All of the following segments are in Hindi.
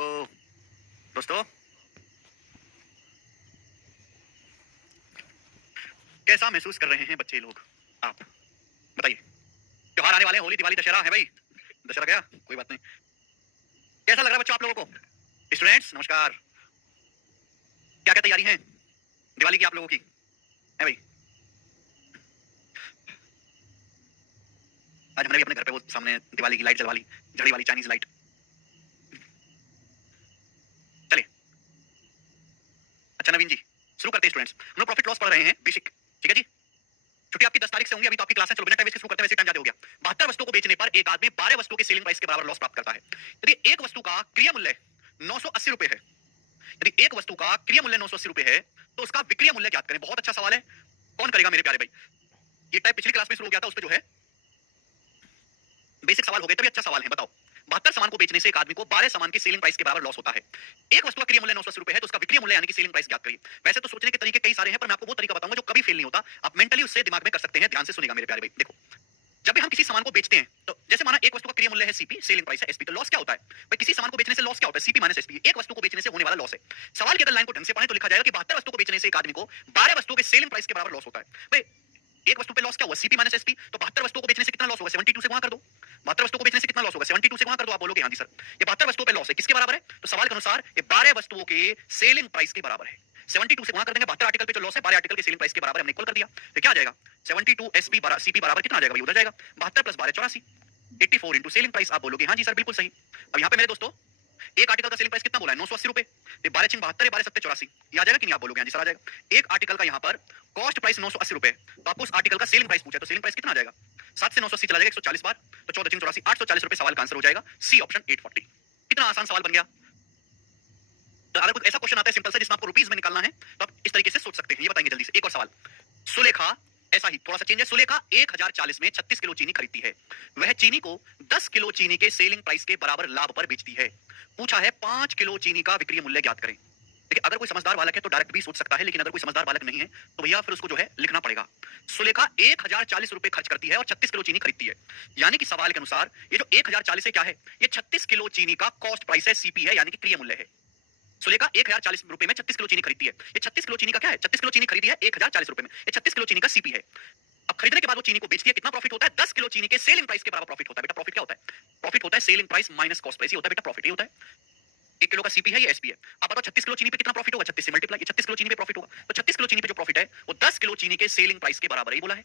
लोगों, दोस्तों, कैसा महसूस कर रहे हैं बच्चे लोग? आप बताइए। त्योहार आने वाले हैं, होली, दिवाली, दशहरा है भाई। दशहरा गया, कोई बात नहीं। कैसा लग रहा है बच्चों आप लोगों को? स्टूडेंट्स नमस्कार। क्या क्या तैयारी है दिवाली की आप लोगों की है भाई? आज हमने भी अपने घर पे वो सामने दिवाली की लाइट जलवा ली, झड़ी वाली चाइनीज लाइट। चलिए, अच्छा नवीन जी, शुरू करते हैं। स्टूडेंट्स, हम लोग प्रॉफिट लॉस पढ़ रहे हैं, बेसिक। ठीक है जी। छुट्टी आपकी 10 तारीख से होंगी, अभी तो आपकी क्लास है। चलो बिना टाइम वेस्ट के शुरू करते हैं, वैसे टाइम ज्यादा हो गया। 72 वस्तुओं को बेचने पर एक आदमी 12 वस्तुओं के सेलिंग प्राइस के बराबर लॉस प्राप्त करता है। यदि एक वस्तु का क्रिया मूल्य 980 रुपए है, यदि एक वस्तु का क्रिया मूल्य 980 रुपए है, तो उसका विक्रय मूल्य ज्ञात करें। बहुत अच्छा सवाल है, कौन करेगा मेरे प्यारे भाई? ये टाइप पिछली क्लास में शुरू हो गया था, उस पे जो है बेसिक सवाल हो गए, तभी अच्छा सवाल है। बताओ, 72 सामान को बेचने से एक आदमी को 12 सामान की सेलिंग प्राइस के बराबर लॉस होता है। एक वस्तु का क्रिया मूल्य 980 रुपए है, तो उसका विक्रय मूल्य यानी कि सेलिंग प्राइस ज्ञात करिए। वैसे तो सोचने के तरीके कई सारे हैं, पर मैं आपको वो तरीका बताऊंगा जो कभी फेल नहीं होता। आप मेंटली उससे दिमाग में कर सकते हैं। ध्यान से सुनिएगा मेरे प्यारे भाई। देखो, जब भी हम किसी सामान को बेचते हैं, तो जैसे माना एक वस्तु का क्रिया मूल्य है सीपी, सेलिंग प्राइस है एसपी, तो लॉस क्या होता है भाई? किसी सामान को बेचने से लॉस क्या होता है? CP minus SP. एक वस्तु को बेचने से होने वाला लॉस है। सवाल की अगर लाइन को ढंग से पढ़ें तो लिखा जाएगा कि 72 वस्तु को बेचने से एक आदमी को 12 वस्तुओं के सेलिंग प्राइस के बराबर लॉस होता है भाई। एक वस्तु पे लॉस क्या हुआ? CP minus SP. तो 72 वस्तुओं को बेचने से कितना लॉस होगा? 72 से गुणा कर दो। 72 वस्तुओं को बेचने से कितना लॉस होगा? 72 से गुणा कर दो। आप बोलोगे हाँ जी सर, ये 72 वस्तुओं पे लॉस है, किसके बराबर है? तो सवाल के अनुसार ये 12 वस्तुओं के सेलिंग प्राइस के बराबर है। 72 से गुणा कर देंगे, 72 आर्टिकल पे जो लॉस है 12 आर्टिकल के सेलिंग प्राइस के बराबर हमने इक्वल कर दिया। तो क्या आ जाएगा? 72 एसपी सीपी बराबर कितना आ जाएगा? ये उधर जाएगा। 72 प्लस 12 84, 84 इंटू सेलिंग प्राइस। आप बोलोगे हाँ जी सर बिल्कुल सही। अब यहाँ पे मेरे दोस्तों, एक आर्टिकल का सेलिंग प्राइस कितना बोला है? 980 रुपए। 12 छिंग 72, 12 सत्ते 84, ये आ जाएगा कि नहीं? आप बोलोगे हाँ जी सर आ जाएगा। एक आर्टिकल का यहाँ पर कॉस्ट प्राइस 980 रुपए, तो आपको उस आर्टिकल का सेलिंग प्राइस पूछा, तो सेलिंग प्राइस कितना आ जाएगा? 7 से 980 चला जाएगा 140 बार, तो 14 छिंग 84, 840 रुपए। सवाल का आंसर हो जाएगा सी ऑप्शन 840। कितना आसान सवाल बन गया। तो अगर कुछ ऐसा क्वेश्चन आता है सिंपल सा जिसमें आपको रुपीस में निकालना है, तो आप इस तरीके से सोच सकते हैं। ये बताएंगे जल्दी से। एक और सवाल, सुलेखा, ऐसा ही थोड़ा सा चेंज है। सुलेखा 1040 में 36 किलो चीनी खरीदती है। वह चीनी को 10 किलो चीनी के सेलिंग प्राइस के बराबर लाभ पर बेचती है। पूछा है 5 किलो चीनी का विक्रय मूल्य ज्ञात करें। देखिए, अगर कोई समझदार बालक है तो डायरेक्ट भी सोच सकता है, लेकिन अगर कोई समझदार बालक नहीं है तो भैया फिर उसको जो है लिखना पड़ेगा। सुलेखा 1040 रुपए खर्च करती है और 36 किलो चीनी खरीदती है। यानी कि सवाल के अनुसार ये जो 1040 है क्या है? ये 36 किलो चीनी का कॉस्ट प्राइस है, सीपी है, यानी कि क्रिय मूल्य है। सुलेखा 1040 रुपए में 36 किलो चीनी खरीदती है। ये 36 किलो चीनी का क्या है? 36 किलो चीनी खरीदी है 1040 रुपए में, ये 36 किलो चीनी का सीपी है। अब खरीदने के बाद वो चीनी को बेचती है, कितना प्रॉफिट होता है? 10 किलो चीनी के सेलिंग प्राइस के बराबर प्रॉफिट होता है। बेटा प्रॉफिट क्या होता है? प्रॉफिट होता है selling price minus cost price, ये होता है बेटा प्रॉफिट। ये होता है 1 किलो का सीपी है, ये एसपी है। आप बताओ 36 किलो चीनी पे कितना प्रॉफिट होगा? 36 से मल्टीप्लाई, ये 36 किलो चीनी पे प्रॉफिट होगा। तो 36 किलो चीनी पे जो प्रॉफिट है वो 10 किलो चीनी के सेलिंग प्राइस के बराबर ही बोला है।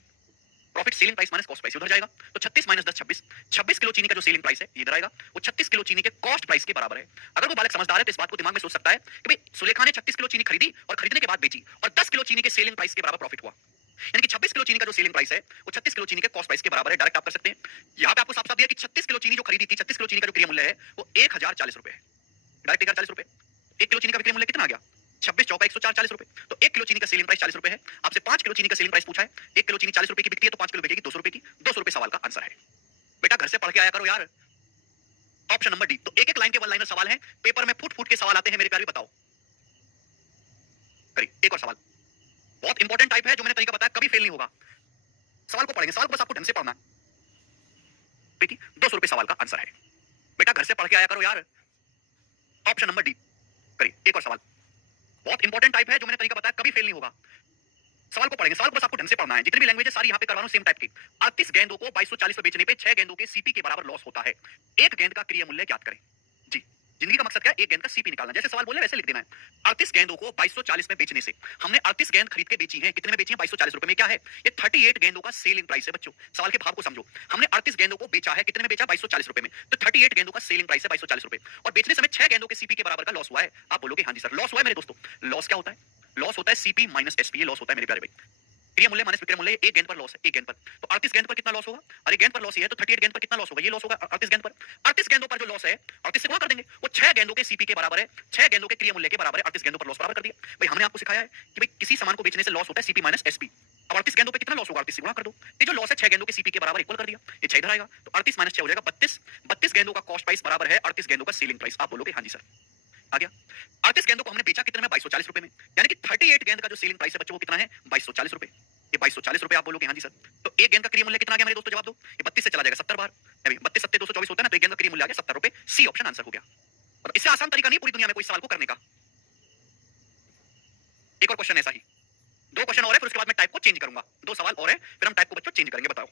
Profit selling price minus cost price उधर जाएगा, तो 36 माइनस 10 26। 26 किलो चीनी का जो सेलिंग प्राइस है ये इधर आएगा, वो 36 किलो चीनी के कॉस्ट प्राइस के बराबर है। अगर वो बालक समझदार है तो इस बात को दिमाग में सोच सकता है कि भाई सुलेखा ने 36 किलो चीनी खरीदी और खरीदने के बाद बेची और 10 किलो चीनी के सेलिंग प्राइस के बराबर प्रॉफिट हुआ, यानी कि 26 किलो चीनी का जो सेलिंग प्राइस है वो 36 किलो चीनी के कॉस्ट प्राइस के बराबर है। डायरेक्ट आप कर सकते हैं। यहाँ पे आपको साफ साफ दिया कि 36 किलो चीनी जो खरीदी थी, 36 किलो चीनी का जो क्रिय मूल्य है वो 1040 रुपए है। डायरेक्ट 1040 रुपए। 1 किलो चीनी का विक्रय मूल्य कितना आ गया? 26 चौका 104, 40 रुपए। तो 1 किलो चीनी का सेलिंग प्राइस 40 रुपए है। आपसे 5 किलो चीनी का सेलिंग प्राइस पूछा है। 1 किलो चीनी 40 रुपए की बिकती है, तो 5 किलो बिकेगी 200 रुपए की। 200 रुपए सवाल का आंसर है। बेटा घर से पढ़ के आया करो यार। Option number D. तो एक एक लाइन के वन लाइनर सवाल है, पेपर में फुट फुट के सवाल आते हैं मेरे प्यारे। बताओ करिए एक और सवाल, बहुत इंपॉर्टेंट टाइप है, जो मैंने तरीका बताया कभी फेल नहीं होगा। सवाल को पढ़ेंगे, सवाल को बस आपको ढंग से पढ़ना है। देखिए 200 रुपए सवाल का आंसर है। बेटा घर से पढ़ के आया करो यार। Option number D. करिए एक और सवाल, बहुत इंपॉर्टेंट टाइप है, जो मैंने तरीका बताया कभी फेल नहीं होगा। सवाल को पढ़ेंगे, सवाल को बस आपको ढंग से पढ़ना है। जितनी भी लैंग्वेज है सारी यहाँ पे करवा रहा हूं सेम टाइप की। 38 गेंदों को 2240 पे बेचने पे 6 गेंदों के सीपी के बराबर लॉस होता है। एक गेंद का क्रिय मूल्य ज्ञात करें। जी, जिंदगी का मकसद क्या है? एक गेंद का सीपी निकालना। जैसे सवाल बोले वैसे लिख देना है। 38 गेंदों को 2240 में बेचने से, हमने 38 गेंद खरीद के बेची है। कितने में बेची है? 2240 रुपए में। क्या है ये? 38 गेंदों का सेलिंग प्राइस है। बच्चों सवाल के भाव को समझो। हमने 38 गेंदों को बेचा है, कितने में बेचा? 2240 रुपए में। तो 38 गेंदों का सेलिंग प्राइस है 2240 रुपए, और बेचने समय 6 गेंदों के सीपी के बराबर का लॉस हुआ है। आप बोलोगे हाँ जी सर लॉस हुआ है। मेरे दोस्तों लॉस क्या होता है? लॉस होता है सीपी माइनस एसपी, लॉस होता है मेरे प्यारे भाई। क्रिय मूल्य माइनस विक्रय मूल्य, एक गेंद पर लॉस है, एक गेंद पर। तो 38 गेंद पर कितना लॉस होगा? अरे गेंद पर लॉस ही है, तो 38 गेंद पर कितना लॉस होगा? ये लॉस होगा 38 गेंद पर। 38 गेंदों पर जो लॉस है 38 से गुणा कर देंगे, वो 6 गेंदों के सीपी के बराबर है, 6 गेंदों के क्रिय मूल्य के बराबर है। 38 गेंदों पर लॉस बराबर कर दिया। भाई हमने आपको सिखाया है कि भाई किसी सामान को बेचने से लॉस होता है सीपी माइनस एसपी। अब 38 गेंदों पे कितना लॉस होगा? 38 से गुणा कर दो। ये जो लॉस है 6 गेंदों के सीपी के बराबर इक्वल कर दिया, ये 6 इधर आएगा, तो 38 माइनस 6 हो जाएगा 32। 32 गेंदों का कॉस्ट प्राइस बराबर है 38 गेंदों का सेलिंग प्राइस। आप बोलोगे हाँ जी सर आ गया। 38 गेंदों को हमने बेचा कितने में? 2240 रुपए में, यानी कि 38 गेंद का जो सेलिंग प्राइस है बच्चों वो कितना है? 2240 रुपए। ये 2240 रुपए। आप बोलोगे हाँ जी सर। तो एक गेंद का क्रिय मूल्य कितना आ गया मेरे दोस्तों? जवाब दो। ये 32 से चला जाएगा 70 बार, 32 सत्ते 224 होता है ना, तो एक गेंद का क्रिय मूल्य आ गया 70 रुपए। सी ऑप्शन आंसर हो गया। इससे आसान तरीका नहीं पूरी दुनिया में कोई सवाल को करने का। एक और क्वेश्चन ऐसा ही, 2 क्वेश्चन और है, फिर उसके बाद मैं टाइप को चेंज करूंगा। 2 सवाल और है, फिर हम टाइप को बच्चों चेंज करेंगे। बताओ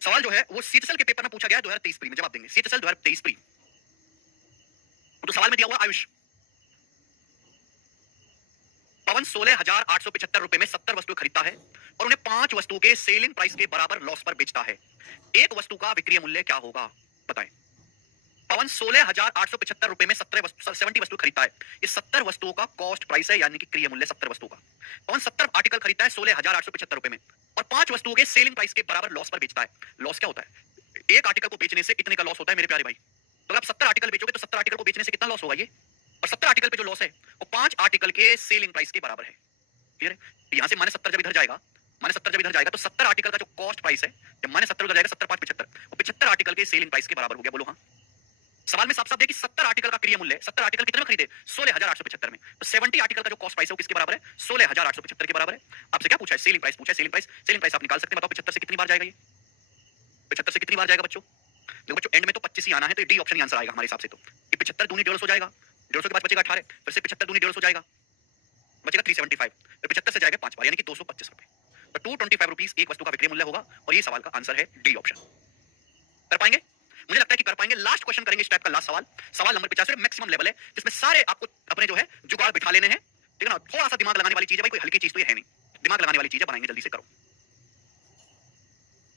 सवाल जो है वो सीएचएसएल के पेपर में पूछा गया है 2023 प्री में, जवाब देंगे सीएचएसएल 2023 प्री। तो सवाल में दिया हुआ आयुष, पवन 16,875 रुपए में 70 वस्तुएं खरीदता है और उन्हें 5 वस्तुओं के सेलिंग प्राइस के बराबर लॉस पर बेचता है। एक वस्तु का विक्रय मूल्य क्या होगा? बताएं। पवन 16,875 रुपए में 70 वस्तु खरीदता है। ये 70 वस्तुओं का कॉस्ट प्राइस है, यानी कि क्रय मूल्य 70 वस्तुओं का। पवन 70 आर्टिकल खरीदता है 16,875 रुपए में और 5 वस्तुओं के सेलिंग प्राइस के बराबर लॉस पर बेचता है। लॉस क्या होता है? एक आर्टिकल को बेचने से इतने का लॉस होता है मेरे प्यारे भाई। तो अगर आप 70 आर्टिकल बेचोगे तो 70 आर्टिकल को बेचने से कितना लॉस होगा ये? और 70 आर्टिकल पे जो लॉस है वो 5 आर्टिकल के सेलिंग प्राइस के बराबर है। क्लियर है? यहां से -70 जब इधर जाएगा, -70 जब इधर जाएगा तो 70 आर्टिकल का जो कॉस्ट प्राइस है, जब -70 उधर जाएगा 70 5 75, वो 75 आर्टिकल के सेलिंग प्राइस के बराबर हो गया। बोलो हाँ। सवाल में साफ-साफ दिया कि 70 आर्टिकल का क्रय मूल्य, 70 आर्टिकल कितने में खरीदे? 16,875 में। तो 70 आर्टिकल का जो कॉस्ट प्राइस है वो किसके बराबर है? 16,875 के बराबर है। आपसे क्या पूछा है? सेलिंग प्राइस पूछा है। सेलिंग प्राइस आप निकाल सकते हैं। बताओ 75 से कितनी बार जाएगा ये? 75 से कितनी बार जाएगा बच्चों? देखो बच्चों, एंड में तो 25 ही आना है, तो डी ऑप्शन ही आंसर आएगा हमारे हिसाब से। तो ये 75 दूनी 150 हो जाएगा, 150 के बाद बचेगा 18, फिर से 75 दूनी 150 हो जाएगा, बचेगा 375, फिर 75 से जाएगा 5 बार, यानी कि 225 रुपए। तो 225 रुपीस एक वस्तु का विक्रय मूल्य होगा और ये सवाल का आंसर है डी ऑप्शन। कर पाएंगे? मुझे लगता है कि कर पाएंगे। लास्ट क्वेश्चन करेंगे इस टाइप का, लास्ट सवाल, सवाल नंबर 50, मैक्सिमम लेवल है जिसमें सारे आपको अपने जो है जुगाड़ बिठा लेने हैं। ठीक है ना? थोड़ा सा दिमाग लगाने वाली चीज है भाई, कोई हल्की चीज तो ये है नहीं। दिमाग लगाने वाली चीज है, बनाएंगे, जल्दी से करो।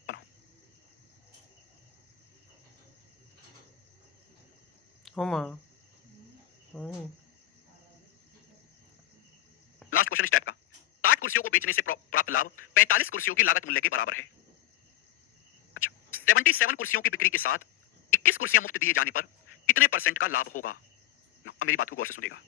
बनाओ। लास्ट क्वेश्चन इस टाइप का, 60 कुर्सियों को बेचने से प्राप्त लाभ 45 कुर्सियों की लागत मूल्य के बराबर है। अच्छा, 77 कुर्सियों की बिक्री के साथ 21 कुर्सियां मुफ्त दिए जाने पर कितने % का लाभ होगा? अब मेरी बात को गौर से सुनिएगा।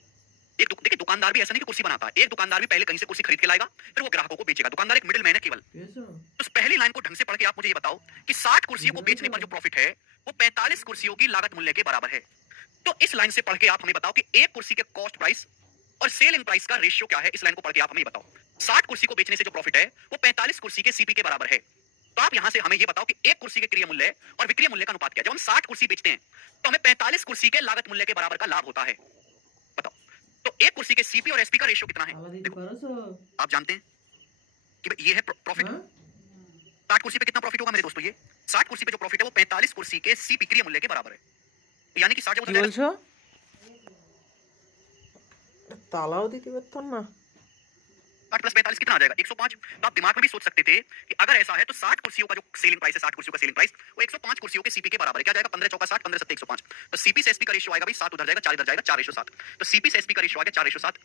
देखिए, दुकानदार भी ऐसा नहीं कि कुर्सी बनाता है। एक दुकानदार भी पहले कहीं से कुर्सी खरीद के लाएगा, फिर वो ग्राहकों को बेचेगा। दुकानदार एक मिडिल मैन है केवल। तो उस पहली लाइन को ढंग से पढ़ के आप मुझे ये बताओ कि 60 कुर्सियों को बेचने पर जो प्रॉफिट है वो 45 कुर्सियों की लागत मूल्य के बराबर है। तो इस लाइन से पढ़ के आप हमें बताओ कि एक कुर्सी के कॉस्ट प्राइस और सेलिंग प्राइस का रेशियो क्या है। इस लाइन को पढ़ के आप हमें बताओ 60 कुर्सी को बेचने से जो प्रॉफिट है वो 45 कुर्सी के सीपी के बराबर है। तो आप यहां से हमें ये बताओ कि एक कुर्सी के क्रय मूल्य और विक्रय मूल्य का अनुपात क्या है। जब हम 60 कुर्सी बेचते हैं तो हमें 45 कुर्सी के लागत मूल्य के बराबर का लाभ होता है। बताओ तो एक कुर्सी के सीपी और एसपी का रेशियो कितना है? देखो आप जानते हैं कि ये है प्रॉफिट। 60 कुर्सी पे कितना प्रॉफिट होगा मेरे दोस्तों? ये 60 कुर्सी पे जो प्रॉफिट है वो 45 कुर्सी के सीपी क्रय मूल्य के बराबर है। यानी कि 60 जब उधर जाएगा, तालाव दी बर्तन ना 60 प्लस 45 कितना आ जाएगा? 105। तो आप दिमाग में भी सोच सकते थे कि अगर ऐसा है तो 60 कुर्सियों का जो सेलिंग प्राइस है, 60 कुर्सियों का सेलिंग प्राइस वो 105 कुर्सियों के सीपी के बराबर है। क्या जाएगा? 15 चौका 60, 15 सत्ते 105। तो सीपी से एसपी का रेशियो आएगा भाई 7 उधर जाएगा, 4 इधर जाएगा, 4:7। तो सीपी से एसपी का रेशियो आ गया 4:7,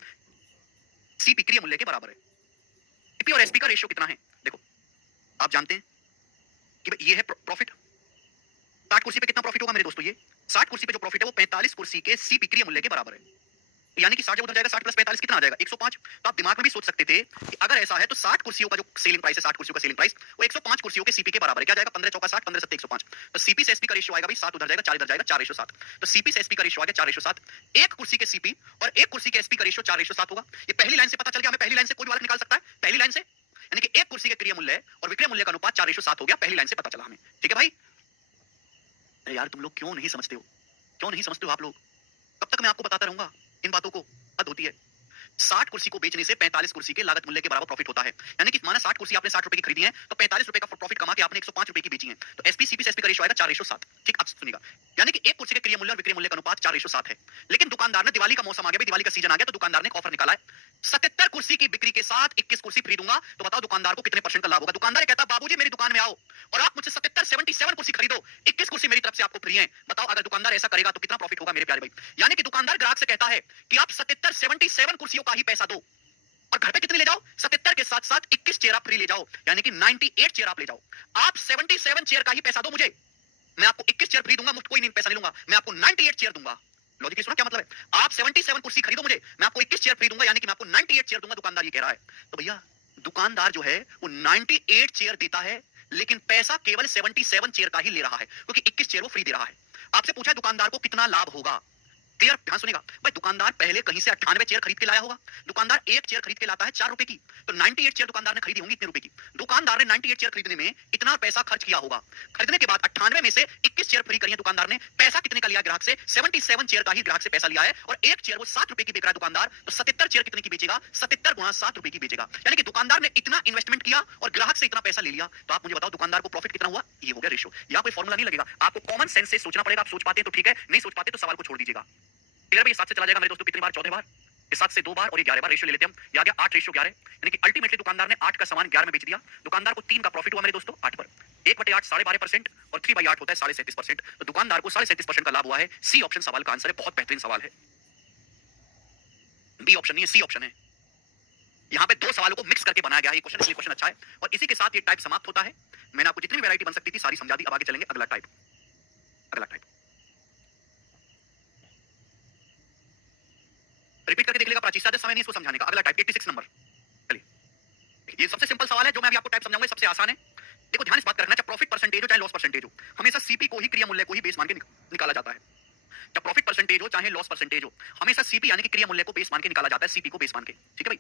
सीपी क्रय मूल्य के बराबर है। सीपी और एसपी का रेशियो कितना है? देखो आप जानते हैं कि ये है प्रॉफिट। 60 कुर्सी पे कितना प्रॉफिट होगा मेरे दोस्तों? ये 60 कुर्सी पे जो प्रॉफिट है वो 45 कुर्सी के सीपी क्रय मूल्य के बराबर है। यानी कि 60 जब उधर जाएगा, 60 प्लस 45 कितना आ जाएगा? 105। तो आप दिमाग में भी सोच सकते थे कि अगर ऐसा है तो 60 कुर्सियों का जो सेलिंग प्राइस है, 60 कुर्सियों का सेलिंग प्राइस वो 105 कुर्सियों के सीपी के बराबर है। क्या जाएगा? 15 चौका 60, 15 सत्ते 105। तो सीपी से एसपी का रेशियो आएगा भाई 7 उधर जाएगा, 4 इधर जाएगा, 4:7। तो सीपी से एसपी का रेशियो आ गया 4:7। एक कुर्सी के सीपी और एक कुर्सी के एसपी का रेशियो 4:7 होगा। ये पहली लाइन से पता चल गया। हमें पहली लाइन से कोई भी वाला निकाल सकता है, पहली लाइन से, यानी कि एक कुर्सी के क्रय मूल्य और विक्रय मूल्य का अनुपात 4:7 हो गया। पहली लाइन से पता चला हमें। ठीक है भाई? अरे यार तुम लोग क्यों नहीं समझते हो? क्यों नहीं समझते हो आप लोग? कब तक मैं आपको बताता रहूंगा इन बातों को? हद होती है। 60 कुर्सी को बेचने से 45 कुर्सी के लागत मूल्य के बराबर प्रॉफिट होता है। यानी कि माना 60 कुर्सी आपने 60 रुपए की खरीदी है तो 45 रुपए का प्रॉफिट कमा के आपने 105 रुपए की बेची है। तो एसपी सीपी से एसपी का रेशियो आएगा 4:7। ठीक, आप सुनिएगा। यानी कि एक कुर्सी के क्रय मूल्य और विक्रय मूल्य का अनुपात 4:7 है। लेकिन दुकानदार ने, दिवाली का मौसम आ गया, दिवाली का सीजन आ गया, तो दुकानदार ने एक ऑफर निकाला है, 77 कुर्सी की बिक्री के साथ 21 कुर्सी फ्री दूंगा। तो बताओ दुकानदार को कितने % का लाभ होगा? दुकानदार कहता है बाबूजी मेरी दुकान में आओ और आप मुझसे 77 कुर्सी खरीदो, 21 कुर्सी मेरी तरफ से आपको फ्री है। बताओ अगर दुकानदार ऐसा करेगा तो कितना प्रॉफिट होगा मेरे प्यारे भाई? यानी कि दुकानदार ग्राहक से कहता है कि आप 77 कुर्सियों का ही पैसा दो और घर पे कितनी ले जाओ? 77 के साथ साथ 21 चेयर आप फ्री ले जाओ, यानी कि 98 चेयर आप ले जाओ। आप 77 चेयर का ही पैसा दो मुझे, मैं आपको 21 चेयर फ्री दूंगा, मुफ्त कोई नहीं पैसा नहीं लूंगा, मैं आपको 98 चेयर दूंगा। लॉजिक सुना क्या मतलब है? आप 77 कुर्सी खरीदो मुझे, मैं आपको 21 चेयर फ्री दूंगा, यानी कि मैं आपको 98 चेयर दूंगा। दुकानदार ये कह रहा है। तो भैया दुकानदार जो है वो 98 चेयर देता है, लेकिन पैसा केवल 77 चेयर का ही ले रहा है, क्योंकि 21 चेयर वो फ्री दे रहा है। आपसे पूछा दुकानदार को कितना लाभ होगा? क्लियर? ध्यान सुनेगा भाई। दुकानदार पहले कहीं से 98 चेयर खरीद के लाया होगा। दुकानदार एक चेयर खरीद के लाता है 4 रुपए की, तो 98 चेयर दुकानदार ने खरीदी होंगी इतने रुपए की। दुकानदार ने 98 चेयर खरीदने में इतना पैसा खर्च किया होगा। खरीदने के बाद 98 में से 21 चेयर फ्री करी है दुकानदार ने। पैसा कितने का लिया ग्राहक से? 77 चेयर का ही ग्राहक से पैसा लिया है, और एक चेयर वो 7 रुपए की बेच रहा है दुकानदार, तो 77 चेयर कितने की बेचेगा? 77 गुणा 7 रुपए की बेचेगा। यानी कि दुकानदार ने इतना इन्वेस्टमेंट किया और ग्राहक से इतना पैसा ले लिया। तो आप मुझे बताओ दुकानदार को प्रॉफिट कितना हुआ? ये हो गया रेशियो। यहाँ कोई फॉर्मूला नहीं लगेगा, आपको कॉमन सेंस से सोचना पड़ेगा। आप सोच पाते हैं तो ठीक है, नहीं सोच पाते तो सवाल को छोड़ दीजिएगा। क्लियर भाई? 7 से चला जाएगा मेरे दोस्तों कितनी बार? 14 बार। इस 7 से 2 बार और ये 11 बार रेशियो ले लेते हैं हम। ये आ गया 8 रेशियो 11, यानी कि अल्टीमेटली दुकानदार ने 8 का सामान 11 में बेच दिया। दुकानदार को 3 का प्रॉफिट हुआ मेरे दोस्तों 8 पर। 1/8 12.5% और 3/8 होता है 37.5%। तो दुकानदार को 37.5% का लाभ हुआ है। सी ऑप्शन सवाल का आंसर है। बहुत बेहतरीन सवाल है। बी ऑप्शन नहीं है, सी ऑप्शन है। यहाँ पे दो सवालों को मिक्स करके बनाया गया है ये क्वेश्चन, इसलिए क्वेश्चन अच्छा है। और इसी के साथ ये टाइप समाप्त होता है। मैंने आपको जितनी भी वैरायटी बन सकती थी सारी समझा दी। अब आगे चलेंगे अगला टाइप। अगला टाइप रिपीट करके देख लेगा प्राची, ज्यादा समय नहीं इसको समझाने का। अगला टाइप 86 नंबर। चलिए, ये सबसे सिंपल सवाल है जो मैं अभी आपको टाइप समझाऊंगा, सबसे आसान है। देखो ध्यान इस बात का रखना, चाहे प्रॉफिट परसेंटेज हो चाहे लॉस परसेंटेज हो, हमेशा सीपी को ही, क्रिया मूल्य को ही बेस मान के निकाला जाता है। चाहे प्रॉफिट परसेंटेज हो चाहे लॉस परसेंटेज हो, हमेशा सीपी यानी कि क्रिया मूल्य को बेस मान के निकाला जाता है, सीपी को बेस मान के। ठीक है भाई?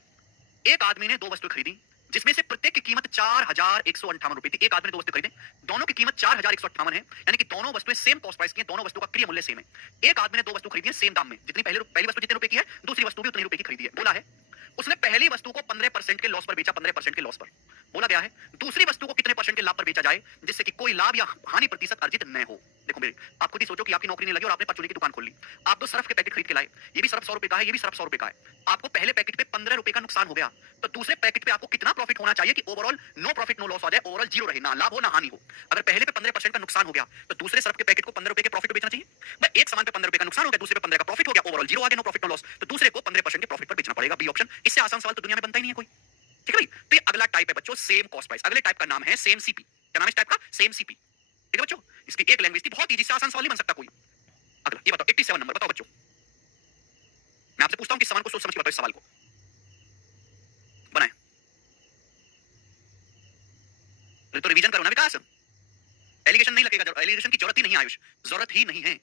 एक आदमी ने 2 वस्तुएं खरीदी जिसमें से प्रत्येक की कीमत 4158 रुपए थी। एक आदमी ने 2 वस्तुएं खरीदे, दोनों की कीमत 4158 है, यानी कि दोनों वस्तुएं सेम कॉस्ट प्राइस की हैं, दोनों वस्तु का क्रिया मूल्य सेम है। एक आदमी ने 2 वस्तु खरीदी है सेम दाम में, जितनी पहली वस्तु जितने रुपए की है दूसरी वस्तु भी उतने रुपए की खरीदी है। बोला है उसने पहली वस्तु को 15% के लॉस पर बेचा, 15% के लॉस पर। बोला गया है दूसरी वस्तु को कितने परसेंट के लाभ पर बेचा जाए जिससे कि कोई लाभ या हानि प्रतिशत अर्जित न हो। देखो मेरे, आप खुद ही सोचो कि आपकी नौकरी नहीं लगी और आपने परचूनी की दुकान खोल ली। आप 2 सरफ के पैकेट खरीद के लाए, ये भी सरफ 100 रुपए का है, ये भी सरफ 100 रुपए का है। आपको पहले पैकेट पे 15 रुपए का नुकसान हो गया, तो दूसरे पैकेट पे आपको कितना प्रॉफिट होना चाहिए कि overall no profit no loss आ जाए, ओवरऑल जीरो रहे, ना लाभ हो ना हानि हो। अगर पहले पे 15% का नुकसान हो गया तो दूसरे सरफ के पैकेट को 15 रुपए के प्रॉफिट पे बेचना चाहिए। भाई एक सामान पे 15 रुपए का नुकसान हो गया, दूसरे पे 15 का प्रॉफिट हो गया, ओवरऑल जीरो आ गया, नो प्रॉफिट नो लॉस, तो दूसरे को 15% के प्रॉफिट पर बेचना पड़ेगा। B option. इससे आसान सवाल तो दुनिया में बनता ही नहीं है कोई। ठीक है भाई? तो ये अगला टाइप है बच्चों, सेम कॉस्ट प्राइस। अगले टाइप का नाम है सेम सीपी। क्या नाम है इस टाइप का? Same CP. ठीक है बच्चों? इसकी एक लैंग्वेज थी, बहुत इजी से आसान सवाल नहीं बन सकता कोई। अगला ये बताओ 87 नंबर, बताओ बच्चों। मैं आपसे पूछता हूं कि सवाल को सोच समझ के बताओ। इस सवाल को बनाए तो रिवीजन करो ना विकास। एलिगेशन नहीं लगेगा, एलिगेशन की जरूरत ही नहीं है आयुष, जरूरत ही नहीं है।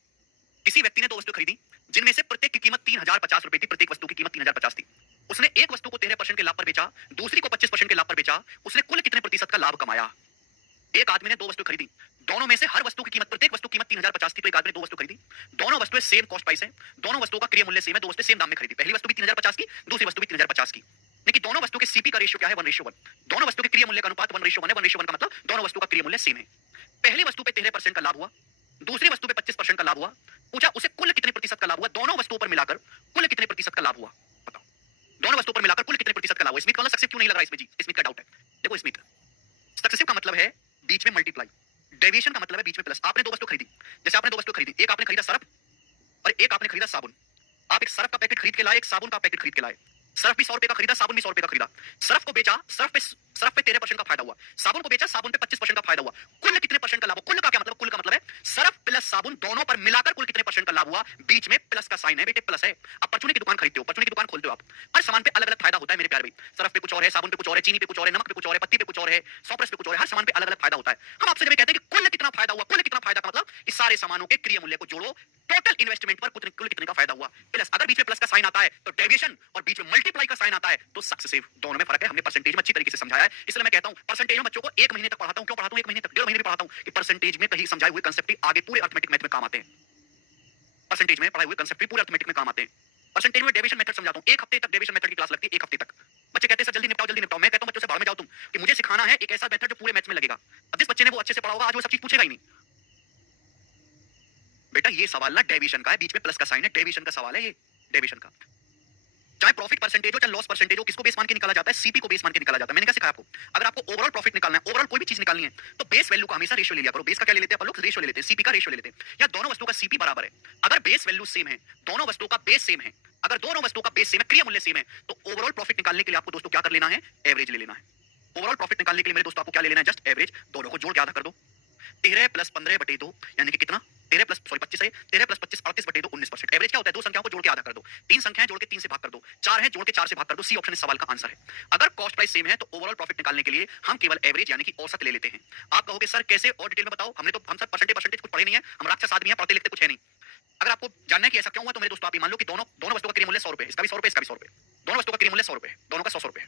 किसी व्यक्ति ने 2 वस्तु खरीदी जिनमें से प्रत्येक की कीमत 3050 रुपए थी, प्रत्येक वस्तु की कीमत 3050 थी। उसने एक वस्तु को 13% के लाभ पर बेचा, दूसरी को 25% के लाभ पर बेचा। उसने कुल कितने प्रतिशत का लाभ कमाया? एक आदमी ने 2 वस्तु खरीदी, दोनों में से हर वस्तु की कीमत, प्रत्येक वस्तु की कीमत 3050 थी, तो एक आदमी ने 2 वस्तु खरीदी, दोनों वस्तुएं सेम कॉस्ट प्राइस है, दोनों वस्तुओं का क्रिया मूल्य सेम है, 2 वस्तुएं सेम दाम में खरीदी। पहली वस्तु भी 3050 की, दूसरी वस्तु भी 3050 की, लेकिन दोनों वस्तु के सीपी का रेशियो क्या है? 1:1। दोनों वस्तु के क्रिया मूल्य का अनुपात 1:1 है। 1:1 का मतलब दोनों वस्तु का क्रिया मूल्य सेम है। पहली वस्तु पे 13% का लाभ हुआ, दूसरी वस्तु पे 25% का लाभ हुआ। पूछा उसे कुल कितने प्रतिशत का लाभ हुआ? दोनों वस्तुओं पर मिलाकर कुल कितने प्रतिशत का लाभ हुआ? बताओ दोनों वस्तुओं पर मिलाकर कुल कितने प्रतिशत का लाभ हुआ? स्मिथ वाला सक्सेसिव क्यों नहीं लग रहा इसमें जी? स्मिथ का डाउट है। देखो स्मिथ सक्सेसिव का मतलब है बीच में मल्टीप्लाई, डेविएशन का मतलब है बीच में प्लस। आपने 2 वस्तु खरीदी, जैसे आपने 2 वस्तु खरीदी, एक आपने खरीदा सरफ और एक आपने खरीदा साबुन। आप एक सरफ का पैकेट खरीद के लाए, एक साबुन का पैकेट खरीद के लाए। सरफ भी 100 रुपए का खरीदा, साबुन भी 100 रुपए का खरीदा। सरफ को बेचा, सरफ पे 13% का फायदा हुआ। साबुन को बेचा, साबुन पे 25% का फायदा हुआ। कुल कितने परसेंट का लाभ? कुल का क्या मतलब? कुल का मतलब है सरफ प्लस साबुन दोनों पर मिलाकर कुल कितने परसेंट का लाभ हुआ। बीच में प्लस का साइन है बेटे, प्लस है। अब परचूनी की दुकान खरीदते हो, परचूनी की दुकान खोलते हो आप, हर सामान पे अलग अलग फायदा होता है मेरे प्यारे भाई। सरफ पे कुछ और है, साबुन पे कुछ और है, चीनी पे कुछ और है, नमक पे कुछ और है, पत्ती पे कुछ और है, सॉफ्टवेयर पे कुछ और है, हर सामान पे अलग अलग फायदा होता है। हम आपसे जब कहते हैं कि कुल कितना फायदा हुआ, कुल कितना फायदा का मतलब इस सारे सामानों के क्रिया मूल्य को जोड़ो, टोटल इन्वेस्टमेंट पर कुल कितने का फायदा हुआ प्लस। अगर बीच में प्लस का साइन आता है तो डेविएशन, और बीच में मल्टीप्लाई का साइन आता है तो सक्सेसिव। दोनों में फर्क है। हमने परसेंटेज में अच्छी तरीके से समझाया है, इसलिए मैं कहता हूं परसेंटेज में बच्चों को 1 महीने तक पढ़ाता हूं। क्यों पढ़ाता हूं? 1 महीने तक, 1.5 महीने भी पढ़ाता हूं कि परसेंटेज में कहीं समझाए हुए कांसेप्ट ही आगे पूरे अर्थमेटिक मैथ में काम आते हैं। परसेंटेज में पढ़ाए हुए कांसेप्ट भी पूरे अर्थमेटिक में काम आते हैं। परसेंटेज में डेविएशन मेथड समझाता हूं। 1 हफ्ते तक डेविएशन मेथड की क्लास लगती है, 1 हफ्ते तक। बच्चे कहते हैं सर जल्दी निपटाओ जल्दी निपटाओ। मैं कहता हूं बच्चों से भाड़ में जाओ तुम, कि मुझे सिखाना है एक ऐसा मेथड जो पूरे मैथ्स में लगेगा। अब जिस बच्चे ने वो अच्छे से पढ़ा होगा आज वो सब चीज पूछेगा ही नहीं। बेटा ये सवाल ना डेविएशन का है, बीच में प्लस का साइन है, डेविएशन का सवाल है ये, डेविएशन का। चाहे प्रॉफिट परसेंटेज हो चाहे लॉस परसेंटेज हो, किसको बेस मान के निकाला जाता है? सीपी को बेस मान के निकाला जाता है। मैंने क्या सिखाया आपको? अगर आपको ओवरऑल प्रॉफिट निकालना है, ओवरऑल कोई भी चीज निकालनी है, तो बेस वैल्यू का हमेशा रेशियो ले लिया करो। बेस का क्या ले लेते हैं अपन लोग? रेशियो ले लेते हैं, सीपी का रेशियो ले लेते हैं, या दोनों वस्तुओं का सीपी बराबर है। अगर बेस वैल्यू सेम है, दोनों वस्तुओं का बेस सेम है, अगर दोनों वस्तुओं का बेस सेम है, क्रिया मूल्य सेम है, तो ओवरऑल प्रॉफिट निकालने के लिए आपको दोस्तों क्या कर लेना है? एवरेज ले लेना है। ओवरऑल प्रॉफिट निकालने के लिए मेरे दोस्तों आपको क्या ले लेना है? Just average. दोनों को जोड़ के आधा कर दो। 13 + 15/2 यानी कि कितना? 25 है, 13 + 25 38/2 19%। एवरेज क्या होता है? 2 संख्याओं को जोड़ के आधा कर दो, 3 संख्याएं जोड़ के 3 से भाग कर दो, 4 है जोड़ के 4 से भाग कर दो। सी ऑप्शन इस सवाल का आंसर है। अगर कॉस्ट प्राइस सेम है तो ओवरऑल प्रॉफिट निकालने के लिए हम केवल एवरेज यानी कि औसत ले लेते हैं। आप कहोगे सर कैसे और डिटेल में बताओ, हम सब परसेंटेज कुछ पढ़े नहीं है, हम राक्षस आदमी हैं, पढ़ते लिखते कुछ है नहीं। अगर आपको जानना है कि ऐसा क्यों हुआ तो मेरे दोस्तों आप ये मान लो कि दोनों दोनों वस्तुओं का क्रय मूल्य 100 रुपए, इसका भी 100 रुपए, इसका भी 100 रुपए, दोनों वस्तुओं का क्रय मूल्य 100 रुपए, दोनों का 100 रुपए।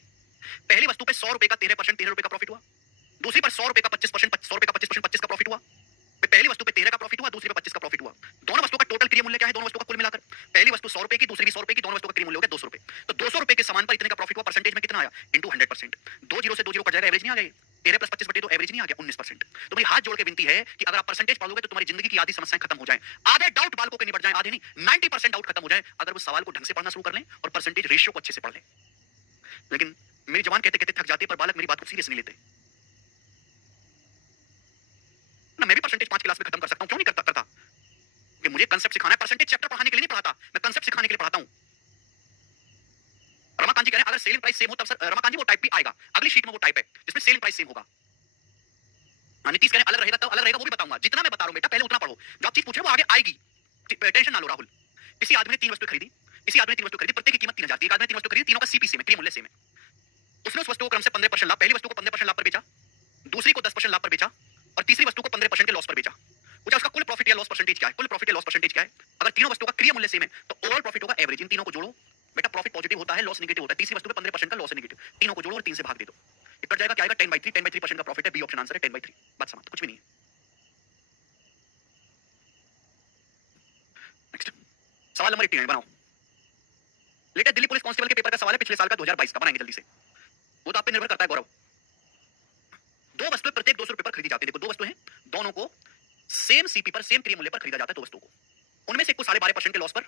पहली वस्तु पे 100 रुपए का 13% 13 रुपए का प्रॉफिट हुआ, दूसरी पर 100 रुपए का 25% 100 रुपए का 25% 25 का प्रॉफिट हुआ। पहली वस्तु पे 13 का प्रॉफिट हुआ, दूसरी पे 25 का प्रॉफिट हुआ। दोनों वस्तुओं का टोटल क्रय मूल्य क्या है? दोनों वस्तुओं का कुल मिलाकर पहली वस्तु 100 रुपए की, दूसरी भी 100 रुपए की, दोनों वस्तुओं का क्रय मूल्य हो गया 200 रुपए। तो 200 रुपए के सामान पर इतने का प्रॉफिट हुआ, परसेंटेज में कितना आया? इनटू 100%। दो जीरो से दो जीरो कट जाएगा, एवरेज नहीं आ गया। 13 प्लस 25 बटे तो एवरेज नहीं आ गया 19%। तो मेरी हाथ जोड़ के विनती है कि अगर आप परसेंटेज पढ़ोगे तो तुम्हारी जिंदगी की आधी समस्याएं खत्म हो जाएं, आधे डाउट बालकों के निपट जाएं, आधे नहीं 90% डाउट खत्म हो जाएं अगर वो सवाल को ढंग से पढ़ना शुरू कर लें और परसेंटेज रेशियो को अच्छे से पढ़ लें। लेकिन मेरी जवान कहते कहते थक जाती है, पर बालक मेरी बात को सीरियस नहीं लेते ना। मैं भी परसेंटेज 5 क्लास में खत्म कर सकता हूं, क्यों नहीं करता कि मुझे कंसेप्ट सिखाना है। परसेंटेज चैप्टर पढ़ाने के लिए नहीं पढ़ाता, मैं कंसेप्ट सिखाने के लिए पढ़ाता हूं। रमाकांत जी कह रहे हैं अगर सेलिंग प्राइस सेम हो तब सर, रमाकांत जी वो टाइप भी आएगा, अगली शीट में वो टाइप है जिसमें सेलिंग प्राइस सेम होगा। नीतीश कह रहे हैं अलग रहेगा, तब अलग रहेगा वो भी बताऊंगा। जितना मैं बता रहा हूं बेटा पहले उतना पढ़ो, जो आप चीज पूछ रहे हो वो आगे आएगी, टेंशन ना लो। राहुल, किसी आदमी ने 3 वस्तु खरीदी, किसी आदमी ने 3 वस्तु खरीदी, प्रत्येक की कीमत 3000 थी। एक आदमी ने 3 वस्तु खरीदी, तीनों का सीपी सेम है, क्रय मूल्य सेम है। उसने उस वस्तु को क्रम से 15% लाभ, पहली वस्तु को 15% लाभ पर बेचा, दूसरी को 10% लाभ पर बेचा और तीसरी वस्तु को 15% के लॉस पर बेचा। पूछा उसका कुल प्रॉफिट या लॉस परसेंटेज क्या है? कुल प्रॉफिट या लॉस परसेंटेज क्या है? अगर तीनों वस्तुओं का क्रय मूल्य सेम है तो ओवरऑल प्रॉफिट होगा एवरेज। इन तीनों को जोड़ो बेटा, प्रॉफिट पॉजिटिव होता है, लॉस नेगेटिव होता है। तीसरी वस्तु पे 15% का लॉस है नेगेटिव, तीनों को जोड़ो और 3 से भाग दे दो, कट जाएगा। क्या आएगा? 10/3, 10/3% का प्रॉफिट है। बी ऑप्शन आंसर है 10/3। बात समाप्त, कुछ भी नहीं है। नेक्स्ट सवाल नंबर 89 बनाओ। लेटेस्ट दिल्ली पुलिस कांस्टेबल के पेपर का सवाल है, पिछले साल का 2022 का, बनाएंगे जल्दी से। वो तो आप पे निर्भर करता है गौरव। दो वस्तुएं प्रत्येक 200 रुपए पर खरीदी जाती है। देखो दो वस्तुएं हैं, दोनों को सेम सीपी पर सेम क्रय मूल्य पर खरीदा जाता है। दो वस्तुओं को, उनमें से एक को 12.5% के लॉस पर,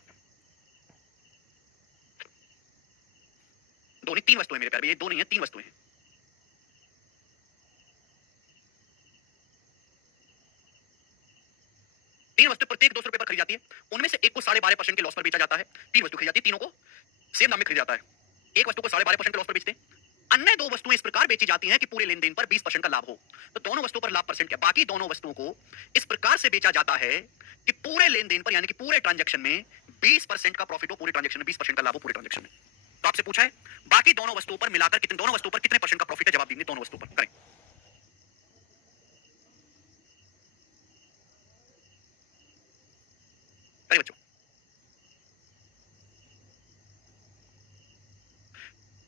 दो नहीं 3 वस्तुएं मेरे प्यारे, ये दो नहीं है 3 वस्तुएं हैं। तीन वस्तुएं प्रत्येक 200 रुपए पर खरीदी जाती है, उनमें से एक को 12.5% के लॉस पर बेचा जाता है। 3 वस्तु खरीदी जाती है, तीनों को सेम दाम में खरीदा जाता है। एक वस्तु को 12.5% के लॉस पर बेचते हैं। अन्य दो वस्तुएं इस प्रकार बेची जाती हैं कि पूरे लेन देन पर 20% का लाभ हो। तो दोनों वस्तुओं पर लाभ परसेंट क्या? बाकी दोनों वस्तुओं को इस प्रकार से बेचा जाता है कि पूरे लेन देन पर यानी कि पूरे ट्रांजैक्शन में 20% का प्रॉफिट हो, पूरे ट्रांजैक्शन में 20% का लाभ हो पूरे ट्रांजैक्शन में। तो आपसे पूछा है बाकी दोनों वस्तुओं पर मिलाकर कितने, दोनों वस्तुओं पर कितने परसेंट का प्रॉफिट है? जवाब देंगे दोनों वस्तुओं पर। करें करें बच्चों।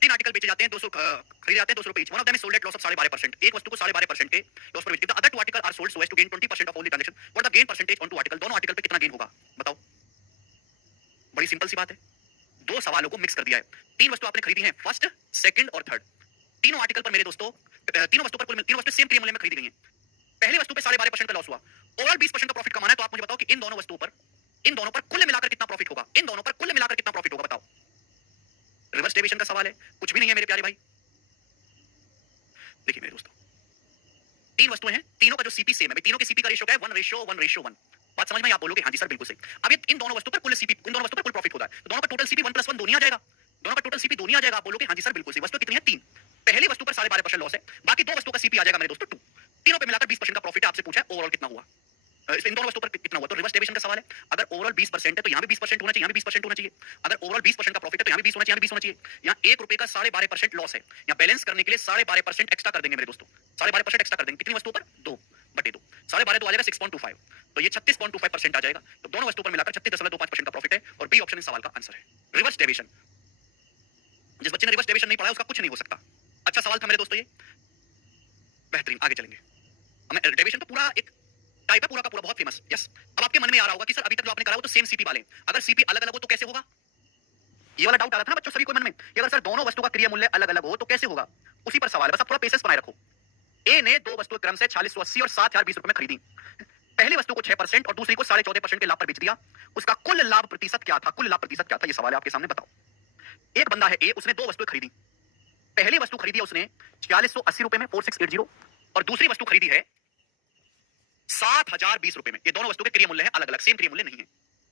3 आर्टिकल बेचे जाते हैं, 200 खरीदे जाते हैं 200 रुपए each. One of them is sold at loss of 12.5%। एक वस्तु को 12.5% के लॉस पर बेचते हैं। The other two article are sold so as to gain 20% of all the transaction. What the gain percentage on two article? दोनों आर्टिकल पे कितना गेन होगा बताओ। बड़ी सिंपल सी बात है, दो सवालों को मिक्स कर दिया है। 3 वस्तु आपने खरीदी हैं, फर्स्ट, सेकंड और थर्ड। तीनों आर्टिकल पर मेरे दोस्तों, तीनों वस्तु पर कुल, तीनों वस्तु सेम क्रय मूल्य में खरीदी गई हैं। पहली वस्तु पे 12.5% का लॉस हुआ, ओवरऑल 20% का प्रॉफिट कमाना है। तो आप मुझे बताओ कि इन दोनों वस्तुओं पर, इन दोनों पर कुल मिलाकर कितना प्रॉफिट होगा? इन दोनों पर कुल मिलाकर कितना प्रॉफिट होगा बताओ। रिवर्स डेविएशन का सवाल है, कुछ भी नहीं है मेरे प्यारे भाई। देखिए मेरे दोस्तों, 3 वस्तुएं हैं, तीनों का जो सीपी सेम है। तीनों के सीपी का रेशियो क्या है? 1:1:1। बात समझ में? आप बोलोगे हाँ जी सर बिल्कुल सही। अब ये इन दोनों वस्तुओं पर कुल सीपी, इन दोनों वस्तुओं पर कुल प्रॉफिट होता है, तो दोनों का टोटल सीपी 1 + 1 2 नहीं आ जाएगा? दोनों का टोटल सीपी 2 नहीं आ जाएगा? आप बोलोगे हाँ जी सर बिल्कुल सही। वस्तु कितनी है? 3। पहली वस्तु पर 12.5% लॉस है, बाकी दो वस्तुओं का सीपी आ जाएगा मेरे दोस्तों 2। तीनों पे मिलाकर 20% का प्रॉफिट है। आपसे पूछा है ओवरऑल कितना हुआ, इन दोनों वस्तुओं पर कितना हुआ? तो रिवर्स डेविएशन का सवाल है। अगर ओवरऑल 20% है तो यहाँ भी 20% होना चाहिए, यहाँ भी 20% होना चाहिए। अगर ओवरऑल 20% का प्रॉफिट है तो यहाँ भी 20 होना चाहिए, यहाँ भी 20 होना चाहिए। यहाँ 1 रुपए का 12.5% लॉस है, यहाँ बैलेंस करने के लिए 12.5% एक्स्ट्रा कर देंगे मेरे दोस्तों। 12.5% एक्स्ट्रा कर देंगे। कितनी वस्तुओं पर? 2/2। 12.5 तो आ जाएगा 6.25, तो ये 36.25% आ जाएगा। तो दोनों वस्तुओं पर मिलाकर 36.25% का प्रॉफिट है और बी ऑप्शन इस सवाल का आंसर है। रिवर्स डेविएशन, जिस बच्चे ने रिवर्स डेविएशन नहीं पढ़ा उसका कुछ नहीं हो सकता। अच्छा सवाल था मेरे दोस्तों ये, बेहतरीन। आगे चलेंगे। हमें डेविएशन तो पूरा एक टाइप है, पूरा का पूरा बहुत फेमस। यस, अब आपके मन में आ रहा होगा कि सर अभी तक जो आपने करा वो तो सेम सीपी वाले, अगर सीपी अलग अलग हो तो कैसे होगा? ये वाला डाउट आ रहा था ना बच्चों सभी को मन में कि अगर सर दोनों वस्तु का क्रिया मूल्य अलग अलग हो तो कैसे होगा? उसी पर सवाल है, बस आप थोड़ा पेशेंस बनाए रखो। ए ने दो वस्तुएं क्रम से 4680 और 7020 रुपए में खरीदी। पहली वस्तु को 6% और दूसरी को 14.5% के लाभ पर बेच दिया। उसका कुल लाभ प्रतिशत क्या था? कुल लाभ प्रतिशत क्या था? ये सवाल है आपके सामने, बताओ। एक बंदा है ए, उसने दो वस्तुएं खरीदी। पहली वस्तु खरीदी है उसने 4680 रुपए में 4680, और दूसरी वस्तु खरीदी है 7020 रुपए में। ये दोनों वस्तु के क्रिया मूल्य है अलग अलग, सेम क्रिया मूल्य नहीं है।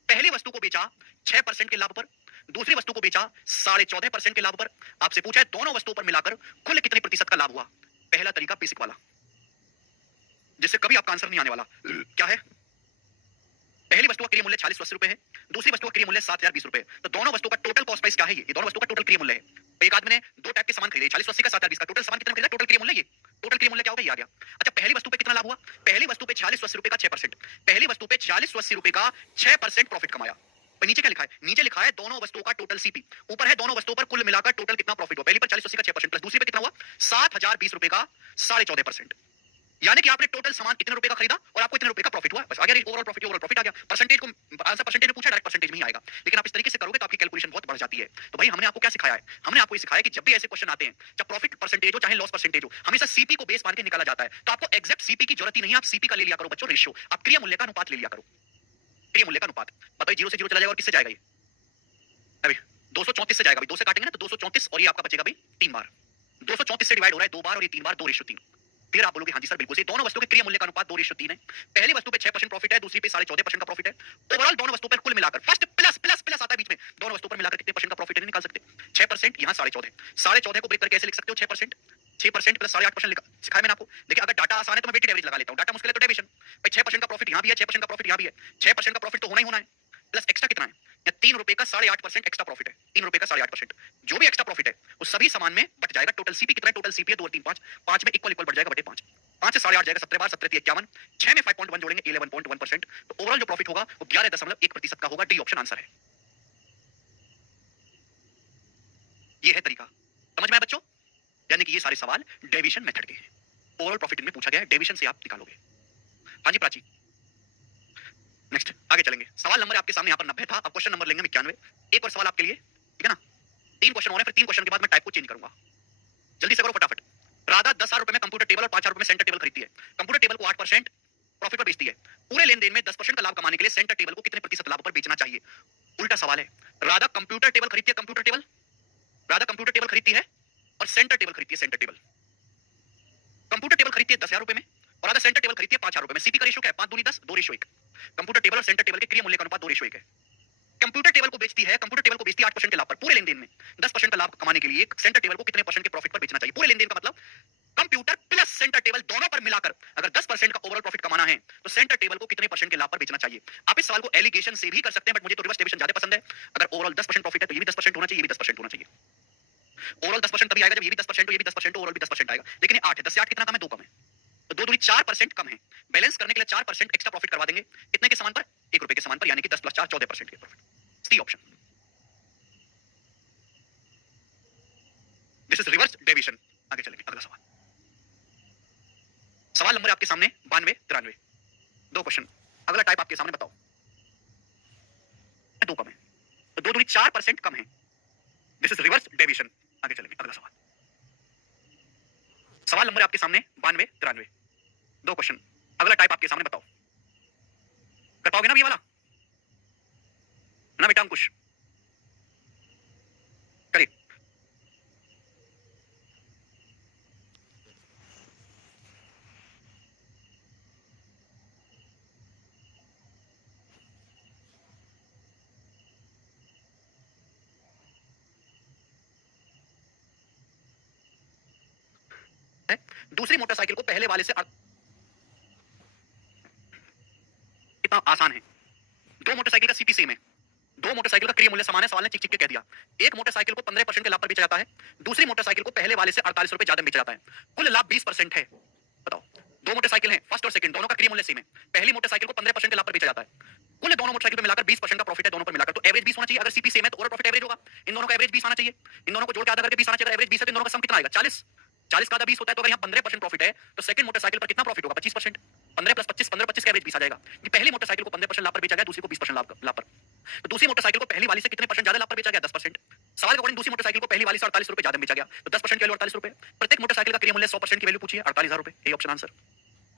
पहली वस्तु को बेचा 6% के लाभ पर, दूसरी वस्तु को बेचा 14.5% के लाभ पर। आपसे पूछा है दोनों वस्तुओं पर मिलाकर कुल कितने प्रतिशत का लाभ हुआ? पहला तरीका बेसिक वाला, जिससे कभी आपका आंसर नहीं आने वाला। क्या है? पहली वस्तु का क्रिया मूल्य 4680 रुपए है, दूसरी वस्तु का क्रिया मूल्य 7020 रुपए। तो दोनों वस्तुओं का टोटल कॉस्ट प्राइस क्या है? ये दोनों वस्तुओं का टोटल क्रिया मूल्य है। एक आदमी ने दो टाइप के सामान खरीदे, 4680 का 7020 का, टोटल सामान कितना खरीदा? टोटल क्रिया मूल्य ये टोटल क्रिया मूल्य क्या होगा, ये आ गया। अच्छा, पहली वस्तु पे कितना लाभ हुआ? पहली वस्तु पे 4680 रुपए का 6%, पहली वस्तु पे 4680 रुपए का 6% प्रॉफिट कमाया। पर नीचे क्या लिखा है? नीचे लिखा है दोनों वस्तुओं का टोटल सीपी, ऊपर है दोनों वस्तुओं पर कुल मिलाकर टोटल कितना प्रॉफिट हुआ। पहली पर 4080 का 6% प्लस दूसरी पे कितना हुआ? 7020 रुपए का 14.5%। यानी कि आपने टोटल सामान इतने रुपए का खरीदा और आपको इतने रुपए का प्रॉफिट हुआ, बस आ गया ओवरऑल प्रॉफिट आ गया। परसेंटेज को आंसर परसेंटेज में पूछा, डायरेक्ट परसेंटेज में ही आएगा। लेकिन आप इस तरीके से करोगे तो आपकी कैलकुलेशन बहुत बढ़ जाती है। तो भाई हमने आपको क्या सिखाया है? हमने आपको ये सिखाया कि जब भी ऐसे क्वेश्चन आते हैं, चाहे प्रॉफिट परसेंटेज हो चाहे लॉस परसेंटेज हो, हमेशा सीपी को बेस मान के निकाला जाता है। तो आपको एग्जैक्ट सीपी की जरूरत ही नहीं है, आप सीपी का ले लिया करो बच्चों, रेशियो। आप क्रिया मूल्य का अनुपात ले लिया करो, क्रिया मूल्य का अनुपात। बताओ, जीरो से जीरो चला जाएगा और किससे जाएगा ये? अभी 234 से जाएगा, 2 से काटेंगे ना तो 234 और ये आपका बचेगा भाई 3 बार। 234 से डिवाइड हो रहा है 2 बार और ये 3 बार, 2:3। फिर आप बोलोगे हाँ जी सर बिल्कुल सही, दोनों वस्तुओं के क्रिया मूल्य का अनुपात 2:3 है। पहली वस्तु पे 6% प्रॉफिट है, दूसरी पे 14.5% का प्रॉफिट है। ओवरऑल दोनों वस्तुओं पर कुल मिलाकर फर्स्ट प्लस प्लस प्लस आता है बीच में, दोनों वस्तुओं पर मिलाकर कितने परसेंट का प्रॉफिट है नहीं निकाल सकते? 6%, यहाँ 14.5, 14.5 को ब्रेक करके ऐसे लिख सकते हो 6%, 6% प्लस 8.5% सिखाया मैंने आपको। देखिए अगर डाटा आसान है तो मैं वेटेड एवरेज लगा लेता हूँ, डाटा मुश्किल है तो डेविएशन। भाई 6% का प्रॉफिट यहाँ भी है, 6% का प्रॉफिट यहाँ भी है, 6% का प्रॉफिट तो होना ही होना है, प्लस एक्स्ट्रा कितना है? या 3 रुपए का 8.5% एक्स्ट्रा प्रॉफिट है, 3 रुपए का 8.5%। जो भी एक्स्ट्रा प्रॉफिट है वो सभी सामान में बट जाएगा। टोटल सीपी कितना है? टोटल सीपी है 2 और 3 5, 5 में इक्वल बढ़ जाएगा बटे 5, 5 से 8.5 जाएगा 17 बार, 17 3 51, 6 में 5.1 जोड़ेंगे 11.1%। तो ओवरऑल जो प्रॉफिट होगा वो 11.1% का होगा। डी ऑप्शन आंसर है। ये है तरीका, समझ में आया बच्चों? यानी कि ये सारे सवाल डेविएशन मेथड के हैं। ओवरऑल प्रॉफिट इनमें पूछा गया है, डेविएशन से आप निकालोगे। हाँ जी प्राची, नेक्स्ट आगे चलेंगे। सवाल नंबर आपके सामने यहाँ पर 90 था, अब क्वेश्चन नंबर लेंगे 91। एक और सवाल आपके लिए, ठीक है ना? 3 क्वेश्चन हो रहे हैं, फिर 3 क्वेश्चन के बाद मैं टाइप को चेंज करूंगा। जल्दी से करो फटाफट। राधा 10,000 रुपए में कंप्यूटर टेबल और 5,000 रुपए में सेंटर टेबल खरीदती है। कंप्यूटर टेबल को 8% प्रॉफिट पर बेचती है। पूरे लेन देन में 10% का लाभ कमाने के लिए सेंटर टेबल को कितने प्रतिशत लाभ पर बेचना चाहिए? उल्टा सवाल है। राधा कंप्यूटर टेबल खरीदती है, computer table, Radha computer table खरीदती है और सेंटर टेबल खरीदती है, सेंटर टेबल। कंप्यूटर टेबल खरीदती है 10,000 रुपए में और राधा सेंटर टेबल खरीदती है 5,000 रुपए में। सीपी का रेशियो क्या है? 5 दूनी 10, 2:1। कंप्यूटर टेबल और सेंटर टेबल के क्रिया मूल्य का अनुपात 2:1 है। कंप्यूटर टेबल को बेचती है, कंप्यूटर टेबल को बेचती है 8% के लाभ पर पूरे लेन देन में। 10% का लाभ कमाने के लिए सेंटर टेबल को कितने परसेंट के प्रॉफिट पर बेचना चाहिए? पूरे लेन देन का मतलब कंप्यूटर प्लस सेंटर टेबल दोनों पर मिलाकर अगर 10% का ओवरऑल प्रॉफिट कमाना है तो सेंटर टेबल को कितने परसेंट के लाभ पर बेचना चाहिए? आप इस सवाल को एलिगेशन से भी कर सकते हैं, बट मुझे तो रिवर्स डेविएशन ज्यादा पसंद है। अगर ओवरऑल 10% प्रॉफिट है तो ये भी 10% होना चाहिए, ये भी 10% होना चाहिए। ओवरऑल 10% तभी आएगा जब ये भी 10% हो, ये भी 10% हो, ओवरऑल भी 10% आएगा। लेकिन ये 8 है, 10 से 8 कितना कम है? 2 कम है, तो 2 दूनी 4% कम है। बैलेंस करने के लिए 4% एक्स्ट्रा प्रॉफिट करवा देंगे। कितने के सामान पर? 1 रुपए के सामान पर, यानी कि 10 प्लस 4 14% के profit. C option, this is reverse deviation. आगे चलेंगे, अगला सवाल। सवाल नंबर आपके सामने 92 93, 2 क्वेश्चन। अगला टाइप आपके सामने, बताओ। 2 कम है तो 2 दूनी 4% कम है, दिस इज रिवर्स डेविएशन। आगे चलेंगे, अगला सवाल। सवाल नंबर आपके सामने 92 93, 2 क्वेश्चन। अगला टाइप आपके सामने, बताओ। कर पाओगे ना ये वाला? ना बेटा अंकुश, करिए। दूसरी मोटरसाइकिल को पहले वाले से कितना आसान है। दो मोटरसाइकिल का सीपी सेम है, दो मोटरसाइकिल का क्रिया मूल्य समान है। सवाल ने चिक चिक के कह दिया। एक मोटरसाइकिल को 15% के लाभ पर बेचा जाता है, दूसरी मोटरसाइकिल को पहले वाले से 48 रुपए ज्यादा बेचा जाता है। कुल लाभ 20% है। बताओ, दो मोटरसाइकिल हैं, फर्स्ट और सेकंड, दोनों का क्रिया मूल्य सेम है। पहली मोटरसाइकिल को 15% के लाभ पर बेचा जाता है। कुल दोनों मोटरसाइकिल पे मिलाकर 20% का प्रॉफिट है, दोनों पर मिलाकर, तो एवरेज 20 होना चाहिए। अगर सीपी सेम है तो ओवरऑल प्रॉफिट एवरेज होगा। इन दोनों का एवरेज 20 आना चाहिए, इन दोनों को जोड़ के आधा करके 20 आना चाहिए। अगर एवरेज 20 है तो इन दोनों का सम कितना आएगा? 40। 40 का आधा 20 होता है, तो अगर यहाँ 15% प्रॉफिट है तो सेकंड मोटरसाइकिल पर कितना प्रॉफिट होगा? 25%। 15 प्लस 25, 15 25 का एवरेज 20 आ जाएगा। कि पहली मोटरसाइकिल को 15% लाभ पर बेचा गया, दूसरी को 20% लाभ पर। तो दूसरी मोटरसाइकिल को पहली वाली से कितने परसेंट ज्यादा लाभ पर बेचा गया? 10%। सवाल के अकॉर्डिंग दूसरी मोटरसाइकिल को पहली वाली से 48 रुपए ज्यादा बेचा गया, तो 10% की वैल्यू 48 रुपए। प्रत्येक मोटरसाइकिल का क्रिया मूल्य 100% की वैल्यू पूछिए, 48,000 रुपए। ये ऑप्शन आंसर।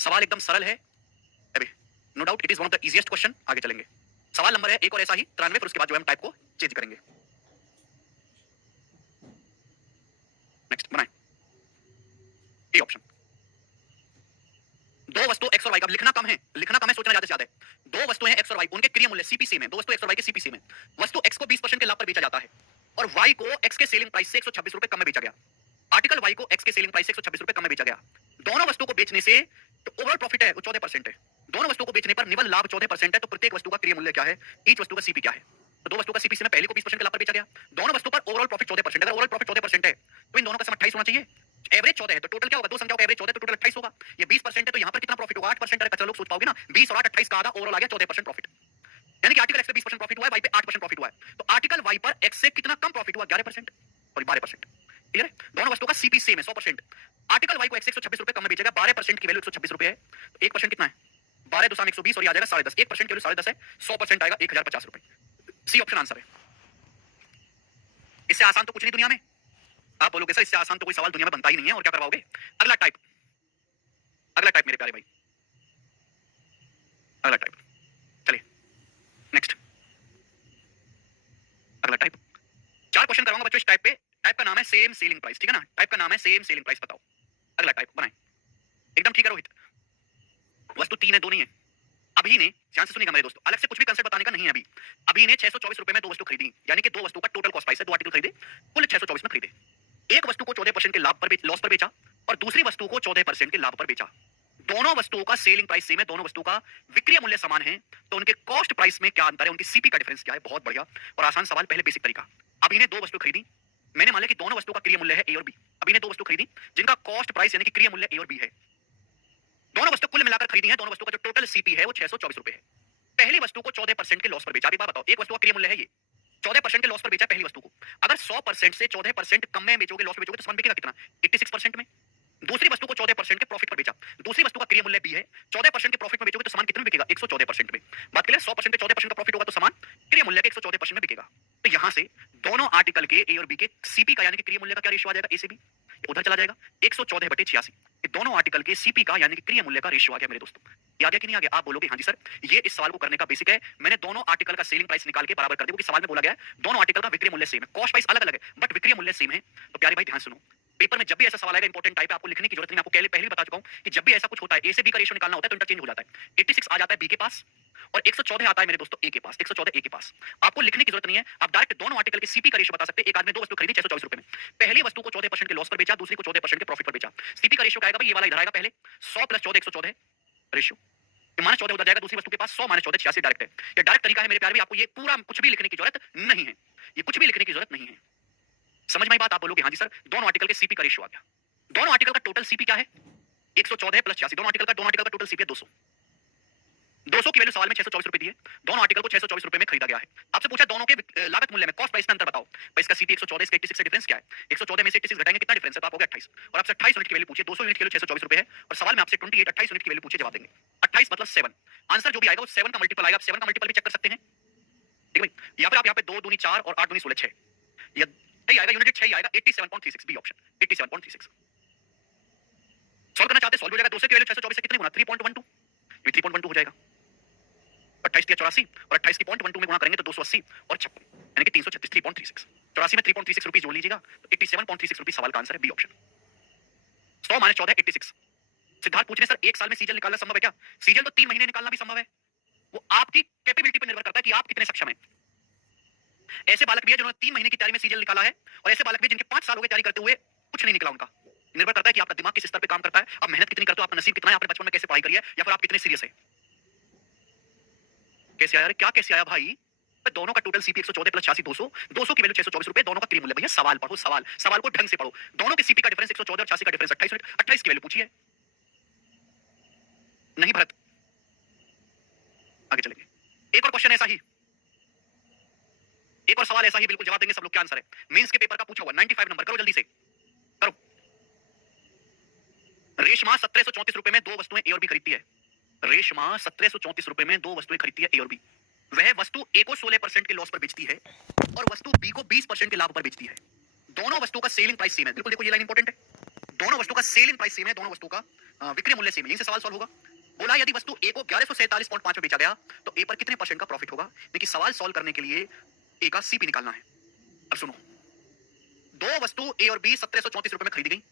सवाल एकदम सरल है, अभी no doubt it is one of the easiest question. आगे चलेंगे। सवाल नंबर है एक और ऐसा ही 93, फिर उसके बाद जो है हम टाइप को चेंज करेंगे। नेक्स्ट बनाएं ए ऑप्शन। दो वस्तु एक्स और वाई का लिखना कम है, सोचना ज्यादा से ज्यादा है। दो वस्तुएं हैं एक्स और वाई, उनके क्रिया मूल्य सीपी सेम है। दो वस्तु एक्स और वाई के सीपी सेम है। वस्तु एक्स को 20% के लाभ पर बेचा जाता है और वाई को एक्स के सेलिंग प्राइस से 126 रुपए कम में बेचा गया। आर्टिकल वाई को एक्स के सेलिंग प्राइस से 126 रुपए कम में बेचा गया। दोनों वस्तु को बेचने से तो ओवरऑल प्रॉफिट है वो 14% है। दोनों वस्तु को बेचने पर निवल लाभ 14% है, तो प्रत्येक वस्तु का क्रिया मूल्य क्या है? ईच वस्तु का सीपी क्या है? तो दो वस्तु का सीपी से पहले को 20% के लाभ पर बेचा गया, दोनों वस्तु पर ओवरऑल प्रॉफिट 14%। अगर ओवरऑल प्रॉफिट 14% है तो इन दोनों का सम 28 होना चाहिए। एवरेज 14 है तो टोटल क्या होगा, दो संख्याओं का एवरेज 14 तो टोटल 28 होगा। ये 20% है तो यहाँ पर कितना प्रॉफिट होगा, 8% है। कच्चा लोग सोच पाओगे ना, 20 और 8 28 का आधा, ओवरऑल आ गया 14% प्रॉफिट। यानी कि आर्टिकल एक्स पे 20% प्रॉफिट हुआ है, वाई पे 8% प्रॉफिट हुआ है। तो आर्टिकल वाई पर एक्स से कितना कम प्रॉफिट हुआ, 11% और 12%। क्लियर है, दोनों वस्तुओं का सीपी सेम है 100%। आर्टिकल वाई को एक्स 126 रुपए कम में बेचेगा, 12% की वैल्यू 126 रुपए है, तो 1% कितना है, 12 2 120 और ये आ जाएगा 10.5। 1% की वैल्यू 10.5 है, 100% आएगा 1050 रुपए। सी ऑप्शन आंसर है। इससे आसान तो कुछ नहीं दुनिया में। आप बोलोगे सर इससे आसान तो कोई सवाल दुनिया में बनता ही नहीं है, और क्या करवाओगे। अगला टाइप, अगला टाइप मेरे प्यारे भाई, अगला टाइप, चलिए नेक्स्ट, अगला टाइप। 4 क्वेश्चन करवाऊंगा बच्चों इस टाइप पे। टाइप का नाम है सेम सेलिंग प्राइस, ठीक है ना, टाइप का नाम है सेम सेलिंग प्राइस। बताओ अगला टाइप बनाए, एकदम ठीक है रोहित। वस्तु 3 है 2 नहीं है। अभी ने ध्यान से सुनिएगा मेरे दोस्तों, अलग से कुछ भी कंसेप्ट बताने का नहीं है अभी। अभी ने 624 रुपए में 2 वस्तु खरीदी, यानी कि 2 वस्तु का टोटल कॉस्ट प्राइस है, 2 आर्टिकल खरीदे, कुल 624 में खरीदे। एक वस्तु को 14% के लाभ पर लॉस पर बेचा और दूसरी वस्तु को 14% के लाभ पर बेचा। दोनों वस्तुओं का सेलिंग प्राइस सेम है, दोनों वस्तुओं का विक्रय मूल्य समान है, तो उनके कॉस्ट प्राइस में क्या अंतर है, उनकी सीपी का डिफरेंस क्या है। बहुत बढ़िया और आसान सवाल, पहले बेसिक तरीका। अभी ने 2 वस्तु खरीदी, मैंने मान लिया कि दोनों वस्तुओं का क्रिय मूल्य है ए और बी। अभी ने 2 वस्तु खरीदी जिनका कॉस्ट प्राइस यानी कि क्रिय मूल्य ए और बी है। दोनों वस्तु कुल मिलाकर खरीदी है, दोनों वस्तु का जो टोटल सीपी है वो 624 रुपए है। पहली वस्तु को 14% के लॉस पर बेचा। एक बात बताओ, एक वस्तु का क्रिय मूल्य है ये, 14% के लॉस पर बेचा पहली वस्तु को। अगर 100% से 14% कम में बेचोगे, लॉस में बेचोगे तो सामान बिकेगा कितना, 86% में। दूसरी वस्तु को 14% के प्रॉफिट पर बेचा, दूसरी वस्तु का क्रिय मूल्य बी है, 14% के प्रॉफिट में बेचोगे तो सामान कितने में बिकेगा, 114% में। बात क्लियर, 100% पे 14% का प्रॉफिट होगा तो सामान क्रिय मूल्य के 114% में बिकेगा। तो यहां से दोनों आर्टिकल के ए और बी के सीपी का यानी कि क्रिय मूल्य का क्या रेशियो आ जाएगा, ए से बी उधर चला जाएगा 114/86। ये दोनों आर्टिकल के सीपी का यानी कि क्रिय मूल्य का रेशियो आ गया मेरे दोस्तों। ये आ गया कि नहीं आ गया, आप बोलोगे हाँ जी सर, ये इस सवाल को करने का बेसिक है। मैंने दोनों आर्टिकल का सेलिंग प्राइस निकाल के बराबर कर दिया, क्योंकि सवाल में बोला गया है दोनों आर्टिकल का विक्रय मूल्य सेम है, कॉस्ट प्राइस अलग अलग है बट विक्रय मूल्य सेम है। तो प्यारे भाई ध्यान सुनो, पेपर में जब भी ऐसा सवाल आएगा, इंपॉर्टेंट टाइप है, आपको लिखने की जरूरत नहीं। आपको पहले भी बता चुका हूं कि जब भी ऐसा कुछ होता है, ए से बी का रेशियो निकालना होता है तो इंटरचेंज हो जाता है। 86 आ जाता है बी के पास और 114 आता है मेरे दोस्तों ए के पास, 114 ए के पास। आपको लिखने की जरूरत नहीं है, आप डायरेक्ट दोनों आर्टिकल के सीपी का रेशियो बता सकते हैं। एक आदमी 2 वस्तु खरीदी 624 रुपए में, पहली वस्तु को 14% के लॉस पर बेचा, दूसरी को 14% के प्रॉफिट पर बेचा। सीपी का रेशियो क्या आएगा भाई, ये वाला इधर आएगा पहले 100 + 14 114 रेशियो, -14 उधर जाएगा, दूसरी वस्तु के पास 100 - 14 86 डायरेक्ट है। ये डायरेक्ट तरीका है मेरे प्यारे भी, आपको ये पूरा कुछ भी लिखने की जरूरत नहीं है, ये कुछ भी लिखने की जरूरत नहीं है। समझ में आई बात, आप बोलोगे हाँ जी सर, दोनों आर्टिकल के सीपी का रेशियो आ गया। दोनों आर्टिकल का टोटल सीपी क्या है, 114 + 86, दोनों आर्टिकल का टोटल सीपी है 200। 200 की वैल्यू सवाल में 624 रुपए दी है, दोनों आर्टिकल को 624 रुपए में खरीदा गया है। आपसे पूछा दोनों के लागत मूल्य में कॉस्ट प्राइस में अंतर बताओ, भाई इसका सीपी 114 इसका 86 से डिफरेंस क्या है, 114 में से 86 घटाएंगे कितना डिफरेंस है, तो आप हो गया 28। और आपसे 28 यूनिट की वैल्यू पूछे, 200 यूनिट की वैल्यू 624 रुपए है और सवाल में आपसे 28 28 यूनिट की वैल्यू पूछे, जवाब देंगे 28 मतलब 7। आंसर जो भी आएगा वो 7 का मल्टीपल आएगा, आप 7 का मल्टीपल भी चेक कर सकते हैं, ठीक है भाई। या फिर आप यहाँ पे 2 दूनी 4 और 8 दूनी 16 6, या सही आएगा, यूनिट 6 ही आएगा, 87.36 बी ऑप्शन 87.36। सॉल्व करना चाहते हैं, सॉल्व हो जाएगा। 200 की वैल्यू 624 से कितने गुना, 3.12, ये 3.12 हो जाएगा। 28 की 84 और 28 की 0.12 में गुणा करेंगे तो 280 और 56 यानी कि 336 3.36। 84 में 3.36 रुपीस जोड़ लीजिएगा तो 87.36 रुपीस सवाल का आंसर है, बी ऑप्शन। 100 - 14 86। सिद्धार्थ पूछ रहे सर एक साल में सीजन निकालना संभव है क्या, सीजन तो 3 महीने निकालना भी संभव है, वो आपकी कैपेबिलिटी पर निर्भर करता है कि आप कितने सक्षम हैं। ऐसे बालक भी है जिन्होंने 3 महीने की तैयारी में सीजन निकाला है और ऐसे बालक भी जिनके 5 साल हो गए तैयारी करते हुए कुछ नहीं निकला उनका। निर्भर करता है कि आपका दिमाग किस स्तर पे काम करता है, आप मेहनत कितनी करते हो, आपका नसीब कितना है, आपने बचपन में कैसे पढ़ाई करी है, या फिर आप कितने सीरियस है। कैसे आया, क्या कैसे आया भाई, दोनों का टोटल सीपी 114 + 86 200, 200 की वैल्यू 624 रुपए, दोनों का क्रिय मूल्य। भैया सवाल पढ़ो, सवाल को ढंग से पढ़ो। दोनों के सीपी का डिफरेंस 114 और 86 का डिफरेंस 28 यूनिट, 28 की वैल्यू पूछी है नहीं भरत। आगे चलेंगे, एक और क्वेश्चन ऐसा ही, एक और सवाल ऐसा ही, बिल्कुल जवाब देंगे सब लोग, क्या आंसर है। मेंस के पेपर का पूछा हुआ 95 नंबर, करो जल्दी से करो। रेशमा 1734 रुपए में 2 वस्तुएं ए और बी खरीदती है। रेशमा 1734 रुपए में 2 वस्तुएं खरीदती है ए और बी। वह वस्तु ए को 16% के लॉस पर बेचती है और वस्तु बी को 20% के लाभ पर बेचती है। दोनों वस्तुओं का सेलिंग प्राइस सेम है, बिल्कुल देखो ये लाइन इंपॉर्टेंट है, दोनों वस्तुओं का सेलिंग प्राइस सेम है, दोनों वस्तुओं का विक्रय मूल्य सेम है। यहीं से सवाल सॉल्व होगा। बोला यदि वस्तु ए को 1147.5 में बेचा गया तो ए पर कितने परसेंट का प्रॉफिट होगा। देखिए सवाल सॉल्व करने के लिए ए का सीपी निकालना है। अब सुनो, दो वस्तु ए और बी 1734 रुपए में खरीदी गई,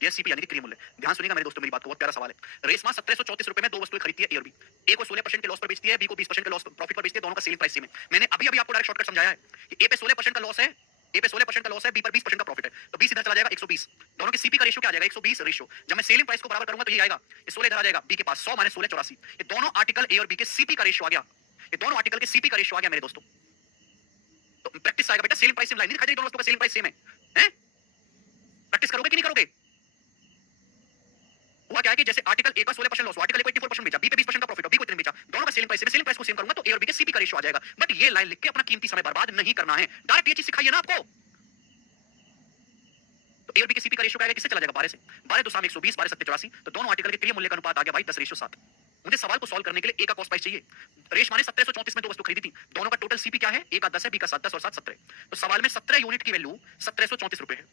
यह सीपी यानी कि क्रिय मूल्य। ध्यान सुनिएगा मेरे दोस्तों, मेरी बात को, बहुत प्यारा सवाल है। रेशमा 1734 रुपए में 2 वस्तुएं खरीदती है ए और बी, ए को 16% के लॉस पर बेचती है, बी को 20% के लॉस प्रॉफिट पर बेचती है, दोनों का सेलिंग प्राइस सेम है। मैंने अभी आपको डायरेक्ट शॉर्टकट समझाया है कि ए पे 16% का लॉस है, ए पे 16% का लॉस है, बी पर 20% का प्रॉफिट है, तो 20 इधर चला जाएगा 120। दोनों के सीपी का रेशियो क्या आ जाएगा, 120 रेशियो। जब मैं सेलिंग प्राइस को बराबर करूंगा तो ये आएगा, ये 16 इधर आ जाएगा, बी के पास 100 - 16 84। ये दोनों आर्टिकल ए और बी के सीपी का रेशियो आ गया, ये दोनों आर्टिकल के सीपी का रेशियो आ गया मेरे दोस्तों। तो प्रैक्टिस आएगा बेटा, सेलिंग प्राइस सेम, लाइन नहीं दिखाई दे, दोनों वस्तुओं का सेलिंग प्राइस सेम है, हैं? प्रैक्टिस करोगे कि नहीं करोगे? हुआ क्या है कि जैसे आर्टिकल ए का 16% लॉस, आर्टिकल ए को 84% बेचा, बी पे 20% का प्रॉफिट और बी को इतने बेचा, दोनों का selling price same, selling price को सेम करूंगा तो ए और बी के सीपी का रेशियो आ जाएगा। बट ये लाइन लिख के अपना कीमती समय बर्बाद नहीं करना है, डायरेक्ट ये चीज सिखाइए ना आपको। तो ए और बी के सीपी का रेशियो क्या है, किससे चला जाएगा? 12 से। 12 तो साम 120, 12 सत्ते 84, तो दोनों आर्टिकल के क्रिया मूल्य का अनुपात आ गया भाई 10:7। मुझे सवाल को सॉल्व करने के लिए ए का कॉस्ट प्राइस चाहिए। रेश माने 1734 में दो वस्तु खरीदी थी, दोनों का टोटल सीपी क्या है? ए का 10 है, बी का 7, 10 और 7 17। तो सवाल में 17 यूनिट की वैल्यू 1734 रुपए है।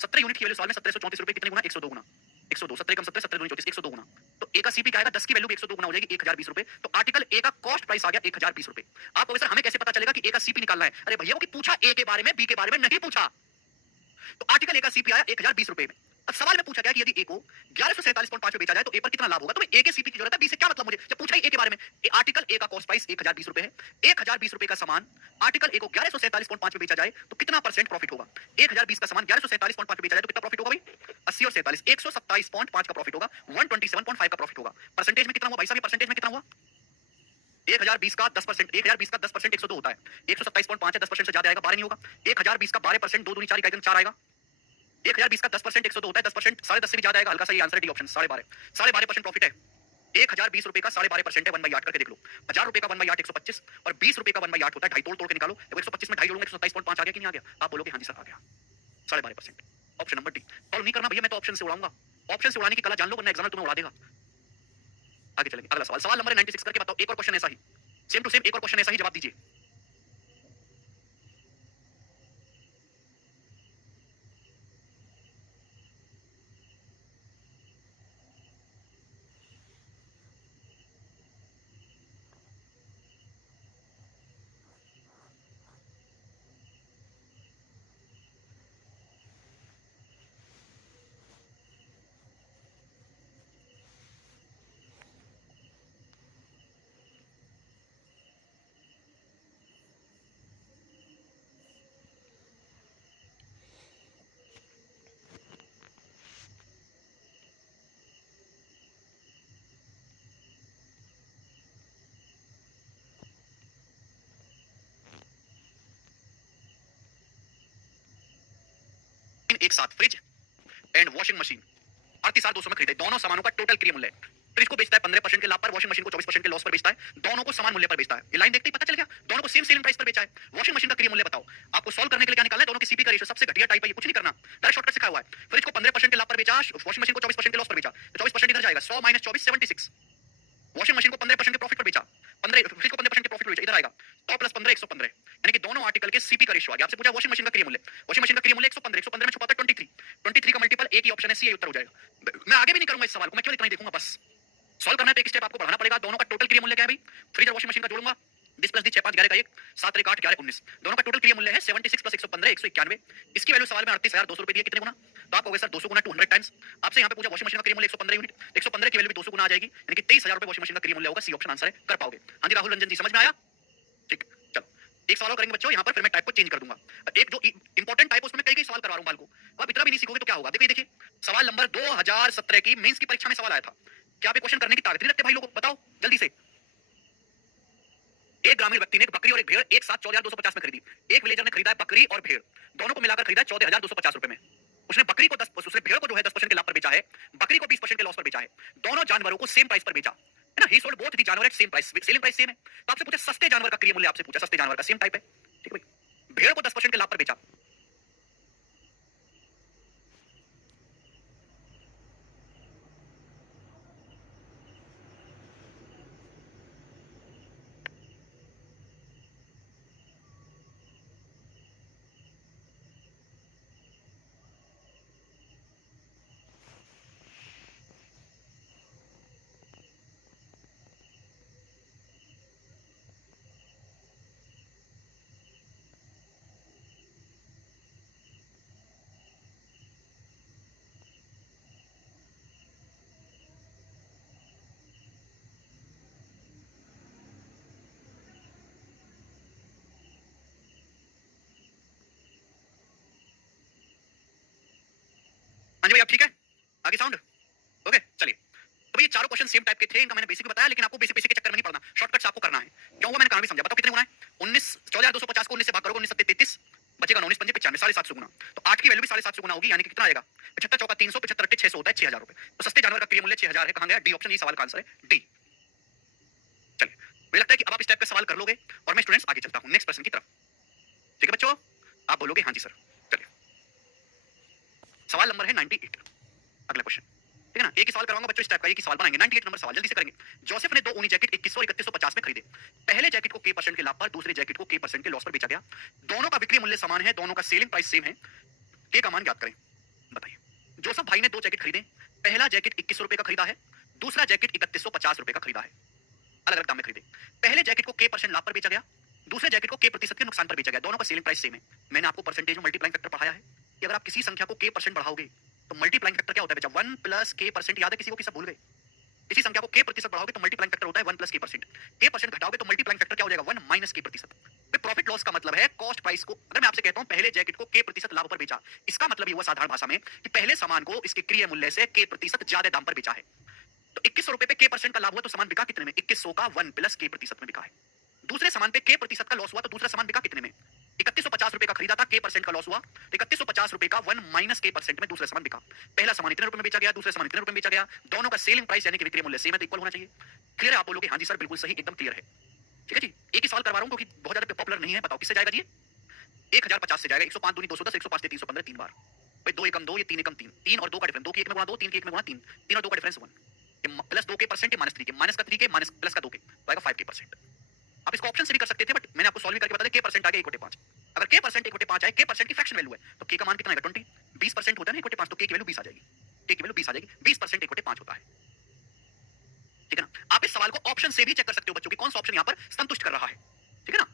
17 यूनिट की वैल्यू सवाल में 1734 रुपए कितने गुना? 102 गुना। 102, 17 कम 17, 17 दूनी 34, 102 गुना। तो ए का सीपी क्या आएगा? 10 की वैल्यू 102 गुना हो जाएगी 1020 रुपए। तो आर्टिकल ए का कॉस्ट प्राइस आ गया 1020 रुपए। आप कहोगे सर हमें कैसे पता चलेगा कि ए का सीपी निकालना है? अरे भैया वो कि पूछा ए के बारे में, बी के बारे में नहीं पूछा। तो आर्टिकल ए का सीपी आया 1020 रुपए में। अब सवाल में पूछा गया कि यदि ए को 1147.5 में बेचा जाए तो ए पर कितना लाभ होगा? तो ए के सीपी की जरूरत है, बी से क्या मतलब मुझे? जब पूछा ए के बारे में, आर्टिकल ए का कॉस्ट प्राइस 1020 रुपए है। 1020 रुपए का सामान आर्टिकल ए को 1147.5 में बेचा जाए तो कितना परसेंट प्रॉफिट होगा? 1020 का सामान 1147.5 में बेचा जाए तो कितना प्रॉफिट होगा भाई? 80 और 47, 127.5 का प्रॉफिट होगा, 127.5 का प्रॉफिट होगा। परसेंटेज में कितना हुआ भाई साहब? परसेंटेज में कितना हुआ? 1020 का 10%, 1020 का 10% 102 होता है, 127.5 है, 10% से ज्यादा आएगा, 12 नहीं होगा। 1020 का 12%, 2 दूनी 4 इकाई 4 आएगा। 1020 का 10% 102 होता है, 10% 10.5 से भी ज्यादा आएगा, हल्का सा ये आंसर है डी ऑप्शन 12.5, 12.5% प्रॉफिट है। 1020 रुपए का 12.5% है, 1/8 करके देख लो। 1000 रुपए का 1/8 125 और 20 रुपए का 1/8 होता है, ढाई तोड़ तोड़ के निकालो। देखो 125 में ढाई जोड़ूंगा 127.5 आ गया कि नहीं आ गया? आप बोलोगे हाँ जी सर आ गया, 12.5%। Option number D. सॉल्व नहीं करना भैया, मैं तो ऑप्शन से उड़ाऊंगा। ऑप्शन से उड़ाने की कला जान लो वरना एग्जाम में तुम्हें उड़ा देगा। आगे चलेंगे, अगला सवाल, सवाल नंबर 96 करके बताओ। एक और क्वेश्चन ऐसा ही, सेम टू सेम एक और क्वेश्चन ऐसा ही, जवाब दीजिए। एक साथ फ्रिज एंड वॉशिंग मशीन 38,200 में खरीदे, दोनों सामानों का टोटल क्रिया मूल्य। फ्रिज को बेचता है 15% के लाभ पर, वॉशिंग मशीन को 24% के लॉस पर बेचता है, दोनों को समान मूल्य पर बेचता है। ये लाइन देखते ही पता चल गया, दोनों को सेम सेलिंग प्राइस पर बेचा है। वॉशिंग मशीन का क्रिया मूल्य बताओ। आपको सॉल्व करने के लिए क्या निकालना है? दोनों के सीपी का रेशियो, सबसे घटिया टाइप है ये, कुछ नहीं करना, डायरेक्ट शॉर्टकट सिखाया हुआ है। फ्रिज को 15% के लाभ पर बेचा, वॉशिंग मशीन को 24% के लॉस पर बेचा, तो 24% इधर जाएगा, 100 - 24 76। वॉशिंग मशीन को 15% के प्रॉफिट पर बेचा, 15 फ्रिज को 15% के प्रॉफिट पर बेचा, इधर आएगा 100 + 15 115, यानी कि दोनों आर्टिकल के सीपी का रेशियो आ गया। आपसे पूछा वॉशिंग मशीन का क्रिया मूल्य, वॉशिंग मशीन का क्रिया मूल्य 115, 115 में छुपा था 23, 23 का मल्टीपल एक ही ऑप्शन है सी, उत्तर हो जाएगा। मैं आगे भी नहीं करूंगा इस सवाल को, मैं केवल इतना ही देखूंगा बस। सॉल्व करना है तो एक स्टेप आपको बढ़ाना पड़ेगा। दोनों का टोटल क्रिया मूल्य क्या है भाई? फ्रिज और वॉशिंग मशीन का जोड़ूंगा, 20 + 6 5 11 का 1, 7 1 8 11 19, दोनों का टोटल क्रिया मूल्य है 76 + 115 191। इसकी वैल्यू सवाल में 38,200 रुपए दी है, कितने गुना? तो आप कहोगे सर 200 गुना 200 टाइम्स। आपसे यहाँ पे पूछा वॉशिंग मशीन का क्रिया मूल्य 115 यूनिट, 115 की वैल्यू भी 200 गुना आ जाएगी, यानी कि 23,000 रुपए वॉशिंग मशीन का क्रिया मूल्य होगा। सी ऑप्शन आंसर है, कर पाओगे? हाँ जी राहुल रंजन जी, समझ में आया? ठीक, चलो एक सवाल और करेंगे बच्चों, यहाँ पर फिर मैं टाइप को चेंज कर दूंगा। एक जो इंपॉर्टेंट टाइप उसमें कई सवाल करवा रहा हूँ बाल को, आप इतना भी नहीं सीखोगे तो क्या होगा? देखिए देखिए, सवाल नंबर 2017 की मेंस की परीक्षा में सवाल आया था। क्या आप क्वेश्चन करने की ताकत नहीं रखते भाई लोगों? बताओ जल्दी से। एक ग्रामीण व्यक्ति ने एक बकरी और एक भेड़ एक साथ 14,250 में खरीदी। एक विलेजर ने खरीदा है बकरी और भेड़, दोनों को मिलाकर खरीदा 14,250 रुपए में। उसने बकरी को 10, उसने भेड़ को जो है 10% के लाभ पर बेचा है, बकरी को 20% के लॉस पर बेचा है। दोनों जानवरों को सेम प्राइस पर बेचा है ना। ही सोल्ड बोथ द जानवर at same price, selling price same है। तो आपसे पूछा सस्ते जानवर का क्रिया मूल्य, आपसे पूछा सस्ते जानवर का, सेम टाइप है, ठीक है भाई। भेड़ को 10% के लाभ पर बेचा, हाँ जी भाई आप ठीक है? आगे साउंड ओके, चलिए। तो ये चारों क्वेश्चन सेम टाइप के थे, इनका मैंने बेसिक बताया, लेकिन आपको बेसिक बेसिक के चक्कर में नहीं पड़ना, शॉर्टकट्स आपको करना है। क्यों हुआ मैंने कारण भी समझा। बताओ कितने गुना है? 19, 14,250 को 19 से भाग करोगे, 19 7 33, बचेगा 19 पंजे 95, 750 गुना। तो 8 की वैल्यू भी 750 गुना होगी, यानी कि कितना आएगा? 75 चौका 300, 75 अट्ठे 600 होता है 6000 रुपए। तो सस्ते जानवर का क्रिया मूल्य 6000 है। कहां गया? डी ऑप्शन, ये सवाल का आंसर है डी। चलिए, मुझे लगता है कि अब आप इस टाइप का सवाल कर लोगे और मैं स्टूडेंट्स आगे चलता हूं नेक्स्ट प्रश्न की तरफ। ठीक है बच्चों, आप बोलोगे हाँ जी सर। चलिए, सवाल नंबर है 98। अगला क्वेश्चन, ठीक है ना? एक ही सवाल करवाऊंगा बच्चों, इस टाइप का एक ही सवाल बनाएंगे। 98 नंबर सवाल जल्दी से करेंगे। जोसेफ ने दो ऊनी जैकेट 2100 और 3150 में खरीदे। पहले जैकेट को k% के लाभ पर, दूसरे जैकेट को k% के लॉस पर बेचा गया। दोनों का विक्रय मूल्य समान है, दोनों का सेलिंग प्राइस सेम है। के का मान ज्ञात करें। बताइए। जोसेफ भाई ने दो जैकेट खरीदे। पहला जैकेट 2100 रुपए का खरीदा है, दूसरा जैकेट 3150 रुपए का खरीदा है। अलग अलग दाम में खरीदे। पहले जैकेट को k% लाभ पर बेचा गया, दूसरे जैकेट को k% के नुकसान पर बेचा गया। दोनों का सेलिंग प्राइस सेम है। मैंने आपको परसेंटेज में मल्टीप्लाइंग फैक्टर पढ़ाया है कि अगर आप किसी संख्या को k% बढ़ाओगे तो मल्टीप्लाइंग फैक्टर क्या होता है बेटा? 1 प्लस k%। याद है किसी को? किसी भूल गए? किसी संख्या को k% बढ़ाओगे तो मल्टीप्लाइंग फैक्टर होता है 1 प्लस k%। k% घटाओगे तो मल्टीप्लाइंग फैक्टर क्या हो जाएगा? 1 माइनस k%। फिर प्रॉफिट लॉस का मतलब है कॉस्ट प्राइस को। अगर मैं आपसे कहता हूं पहले जैकेट को k% लाभ पर बेचा, इसका मतलब ये हुआ साधारण भाषा में कि पहले सामान को इसके क्रय मूल्य से k% ज्यादा दाम पर बेचा है। तो 2100 रुपए पे k% का लाभ हुआ तो सामान बिका कितने में? 2100 का 1 प्लस k% में बिका है। दूसरे सामान पे k% का लॉस हुआ तो दूसरा सामान बिका कितने में? 3150 रुपए का खरीदा था, k% का लॉस हुआ तो 3150 रुपए का 1 माइनस k% में दूसरा सामान बिका। पहला सामान इतने रुपए में बेचा गया, दूसरा सामान इतने रुपए में बेचा गया। दोनों का सेलिंग प्राइस यानी कि विक्रय मूल्य सेम है, तो इक्वल होना चाहिए। क्लियर है? आप बोलोगे हाँ जी सर बिल्कुल सही, एकदम क्लियर है। ठीक है जी, एक ही सवाल करवा रहा हूं क्योंकि बहुत ज्यादा पॉपुलर नहीं है। बताओ किससे जाएगा जी? 1050 से जाएगा। 105 दूनी 210, 105 से 315 तीन बार। भाई 2 एकम 2, ये 3 एकम 3, 3 और 2 का डिफरेंस, 2 की 1 में गुणा 2, 3 की 1 में गुणा 3, 3 और 2 का डिफरेंस 1। ये प्लस 2 के परसेंट, ये माइनस 3 के, माइनस का 3 के, माइनस प्लस का 2 के, तो आएगा 5 के परसेंट। आप इसको ऑप्शन से भी कर सकते थे बट मैंने आपको सॉल्व भी करके बता दिया। k% आ गया 1/5। अगर k% 1/5 आए, k% की फ्रैक्शन वैल्यू है तो k का मान कितना आएगा? 20। 20% होता है ना 1/5, तो k की वैल्यू 20 आ जाएगी। k की वैल्यू 20 आ जाएगी। 20% 1/5 होता है। ठीक है ना? आप इस सवाल को ऑप्शन से भी चेक कर सकते हो बच्चों कि कौन सा ऑप्शन यहां पर संतुष्ट कर रहा है। ठीक है ना?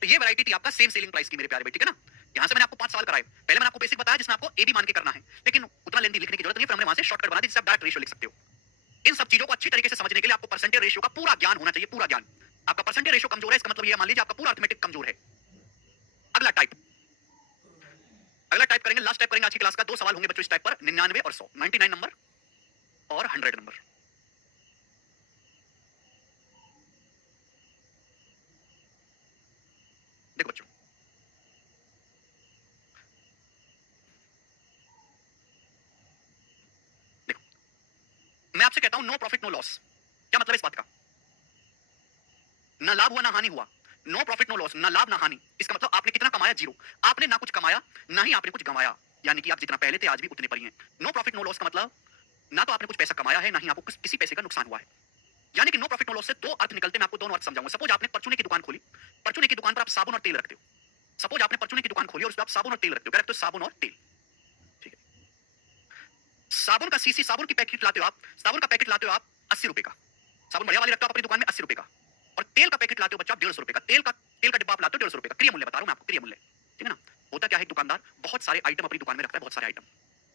तो ये वैरायटी थी आपका सेम सेलिंग प्राइस की मेरे प्यारे भाई। ठीक है ना? यहां से मैंने आपको 5 सवाल कराए। पहले मैंने आपको बेसिक बताया जिसमें आपको ए बी मान के करना है, लेकिन उतना लेंथी लिखने की जरूरत नहीं है। फिर हमने वहां से शॉर्टकट बना दी जिससे आप डायरेक्ट रेशियो लिख सकते हो। इन सब चीजों को अच्छी तरीके से समझने के लिए आपको परसेंटेज रेशियो का पूरा ज्ञान होना चाहिए, पूरा ज्ञान। आपका परसेंटेज रेशियो कमजोर है, इसका मतलब ये मान लीजिए आपका पूरा अर्थमेटिक कमजोर है। अगला टाइप, अगला टाइप करेंगे, लास्ट टाइप करेंगे आज की क्लास का। दो सवाल होंगे बच्चों इस टाइप पर, 99 और 100, 99 नंबर और 100 नंबर। देखो बच्चों, देखो मैं आपसे कहता हूं नो प्रॉफिट नो लॉस। क्या मतलब इस बात का? ना लाभ हुआ ना हानि हुआ। नो प्रॉफिट नो लॉस, ना लाभ ना हानि। इसका मतलब आपने कितना कमाया? जीरो। आपने ना कुछ कमाया ना ही आपने कुछ गंवाया, यानी कि आप जितना पहले थे आज भी उतने पर ही हैं। नो प्रॉफिट नो लॉस का मतलब ना तो आपने कुछ पैसा कमाया है ना ही आपको किसी पैसे का नुकसान हुआ है। यानी कि नो प्रॉफिट नो लॉस से दो अर्थ निकलते हैं। मैं आपको दोनों अर्थ समझाऊंगा। सपोज आपने परचूने की दुकान खोली, परचूने की दुकान पर आप साबुन और तेल रखते हो। सपोज आपने परचूने की दुकान खोली और उस पर आप साबुन और तेल रखते हो। क्या रखते हो? साबुन और तेल। ठीक है। साबुन का सीसी, साबुन की पैकेट लाते हो आप, साबुन का पैकेट लाते हो आप 80 रुपए का। साबुन बढ़िया वाली रखते हो आप अपनी दुकान में 80 रुपए का। और तेल का पैकेट लाते हो बच्चा आप 150 रुपए का। तेल का डिब्बा आप लाते हो 150 रुपए का। क्रिय मूल्य बता रहा हूं मैं आपको, क्रिय मूल्य। ठीक है ना? होता क्या है, दुकानदार बहुत सारे आइटम अपनी दुकान में रखता है, बहुत सारे आइटम,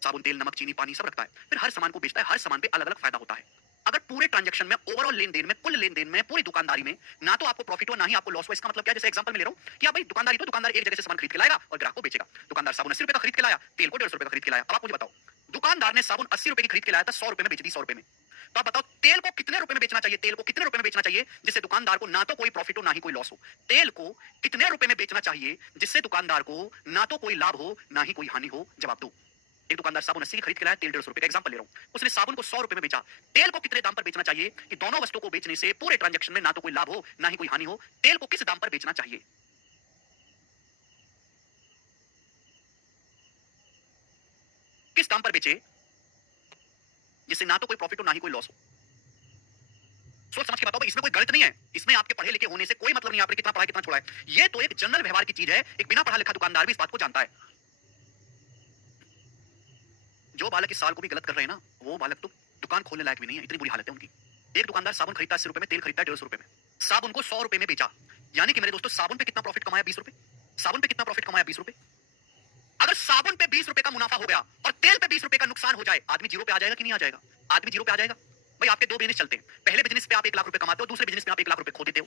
साबुन तेल नमक चीनी पानी सब रखता है। फिर हर सामान को बेचता है, हर सामान पे अलग अलग फायदा होता है। अगर पूरे ट्रांजैक्शन में, ओवरऑल लेन देन में, कुल लेन देन में, पूरी दुकानदारी में ना तो आपको प्रॉफिट हो ना ही आपको लॉस हो। इसका मतलब क्या है? जैसे एग्जांपल में ले रहा हूं कि आप भाई दुकानदारी, तो दुकानदार एक जगह से सामान खरीद के लाएगा और ग्राहक को बेचेगा। दुकानदार साबुन 80 रुपए का खरीद के लाया, तेल को 150 रुपए का खरीद के लाया। अब आप मुझे बताओ, दुकानदार ने साबुन 80 रुपए की खरीद के लाया था, 100 रुपए में बेच दी, 100 रुपए में। तो आप बताओ तेल को कितने रुपए में बेचना चाहिए? तेल को कितने रुपए में बेचना चाहिए जिससे दुकानदार को ना तो कोई प्रॉफिट हो ना ही कोई लॉस हो? तेल को कितने रुपए में बेचना चाहिए जिससे दुकानदार को ना तो कोई लाभ हो ना ही कोई हानि हो? जवाब दो। एक दुकानदार साबुन 80 की खरीद के लाया, तेल 150 रुपए का एग्जांपल ले रहा हूं। उसने साबुन को 100 रुपए में बेचा। तेल को कितने दाम पर बेचना चाहिए कि दोनों वस्तुओं को बेचने से पूरे ट्रांजैक्शन में ना तो कोई लाभ हो ना ही कोई हानि हो? तेल को किस दाम पर बेचना चाहिए? किस दाम पर बेचे जिससे ना तो कोई प्रॉफिट हो ना ही कोई लॉस हो? सोच समझ के बताओ भाई, इसमें कोई गलत नहीं है। इसमें आपके पढ़े लिखे होने से कोई मतलब नहीं, आपने कितना पढ़ा कितना छोड़ा है। ये तो एक जनरल व्यवहार की चीज है। एक बिना पढ़ा लिखा दुकानदार भी इस बात को जानता है। जो बालक इस साल को भी गलत कर रहे हैं ना, वो बालक तो दुकान खोलने लायक भी नहीं है, इतनी बुरी हालत है उनकी। एक दुकानदार साबुन खरीदता 80 रुपए में, तेल खरीदता 150 रुपए में। साबुन को 100 रुपए में बेचा, यानी कि मेरे दोस्तों साबुन पे कितना प्रॉफिट कमाया? 20 रुपए। साबुन पे कितना प्रॉफिट कमाया? 20 रुपए। अगर साबुन पे 20 रुपए का मुनाफा हो गया और तेल पे 20 रुपए का नुकसान हो जाए, आदमी जीरो पे आ जाएगा कि नहीं आ जाएगा? आदमी जीरो पे आ जाएगा। भाई आपके दो बिजनेस चलते हैं, पहले बिजनेस पे आप 1 लाख रुपए कमाते हो, दूसरे बिजनेस में आप 1 लाख रुपए खो देते हो।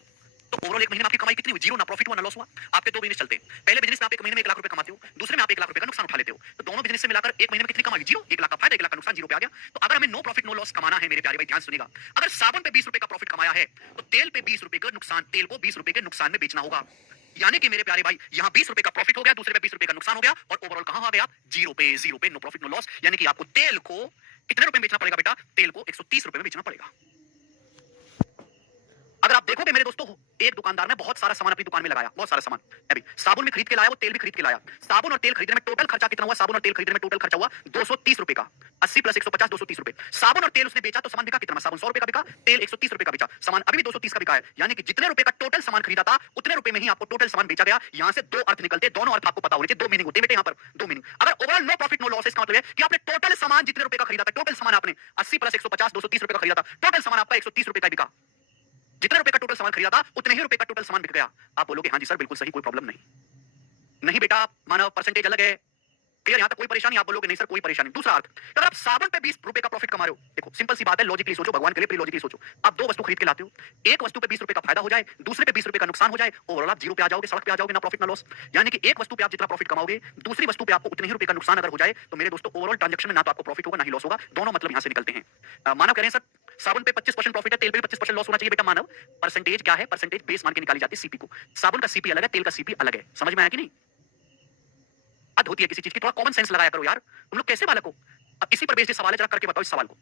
तो ओवरऑल एक महीने में आपकी कमाई कितनी हुई? जीरो ना प्रॉफिट हुआ ना लॉस हुआ। आपके दो बिजनेस चलते हैं, पहले बिजनेस में आप एक महीने में 1 लाख रुपए कमाते हो, दूसरे में आप 1 लाख रुपए का नुकसान उठा लेते हो। तो दोनों बिजनेस से मिलाकर एक महीने में कितनी कमाई? जीरो। 1 लाख का फायदा, 1 लाख का नुकसान, जीरो पे आ गया। तो अगर हमें नो प्रॉफिट नो लॉस कमाना है मेरे प्यारे भाई, ध्यान सुनिएगा। अगर साबुन पे 20 रुपए का प्रॉफिट कमाया है तो तेल पे 20 रुपए का नुकसान, तेल को 20 रुपए के नुकसान में बेचना होगा। यानी कि मेरे प्यारे भाई यहाँ 20 रुपए का प्रॉफिट हो गया, दूसरे पे 20 रुपए का नुकसान हो गया और ओवरऑल कहां आ गए आप? जीरो पे, नो प्रॉफिट नो लॉस। यानी कि आपको तेल को कितने रुपए में बेचना पड़ेगा बेटा? तेल को 130 रुपए में बेचना पड़ेगा। अगर आप देखोगे मेरे दोस्तों, एक दुकानदार ने बहुत सारा सामान अपनी दुकान में लगाया, बहुत सारा सामान। अभी साबुन भी खरीद के लाया, वो तेल भी खरीद के लाया। साबुन और तेल खरीदने में टोटल खर्चा कितना हुआ? साबुन और तेल खरीदने में टोटल खर्चा हुआ 230 रुपए का। 80 प्लस 150, 230 रुपए। साबुन और तेल उसने बेचा तो सामान बिका कितना? साबुन 100 रुपए का बिका, तेल 130 रुपए का बिका, सामान अभी भी 230 का बिका है। यानी कि जितने रुपए का टोटल सामान खरीदा था उतने रुपए में ही आपको टोटल सामान बेचा गया। यहां से दो अर्थ निकलते, दोनों अर्थ आपको पता होने चाहिए, दो मीनिंग होते हैं बेटे यहाँ पर, दो मीनिंग। अगर overall no profit no loss, इसका मतलब है कि आपने टोटल सामान जितने रुपए का खरीदा था, टोटल सामान आपने 80 प्लस 150, 230 रुपए का खरीदा था, टोटल सामान आपका 130 रुपए का बिका। जितने रुपए का टोटल सामान खरीदा था उतने ही रुपए का टोटल सामान बिक गया। आप बोलोगे हाँ जी सर बिल्कुल सही, कोई प्रॉब्लम नहीं। नहीं बेटा, मानव परसेंटेज अलग है, क्लियर? यहां तक कोई परेशानी? आप बोलोगे नहीं सर कोई परेशानी। दूसरा अर्थ, अगर आप साबुन पे 20 रुपए का प्रॉफिट कमा रहे हो, देखो सिंपल सी बात है, लॉजिकली सोचो, भगवान के लिए प्री लॉजिकली सोचो। आप दो वस्तु खरीद के लाते हो, एक वस्तु पे 20 रुपए का फायदा हो जाए, दूसरे पे 20 रुपए का नुकसान हो जाए, ओवरऑल आप जीरो पे आ जाओगे, सड़क पे आ जाओगे, ना प्रॉफिट ना लॉस। यानी कि एक वस्तु पे आप जितना प्रॉफिट कमाओगे, दूसरी वस्तु पे आपको उतने ही रुपए का नुकसान अगर हो जाए, तो मेरे दोस्तों ओवरऑल ट्रांजैक्शन में ना तो आपको प्रॉफिट होगा ना ही लॉस होगा। दोनों मतलब यहां से निकलते हैं। मानव कह रहे हैं सर साबुन पे 25% प्रॉफिट है, तेल पे 25% लॉस होना चाहिए। बेटा मानव, परसेंटेज क्या है? परसेंटेज बेस मान के निकाली जाती है सीपी को। साबुन का सीपी अलग है, तेल का सीपी अलग है। समझ में आया कि नहीं? हद होती है किसी चीज की, थोड़ा कॉमन सेंस लगाया करो यार, तुम लोग कैसे बालक हो? अब इसी पर बेस्ड सवाल है, जरा करके बताओ इस सवाल को।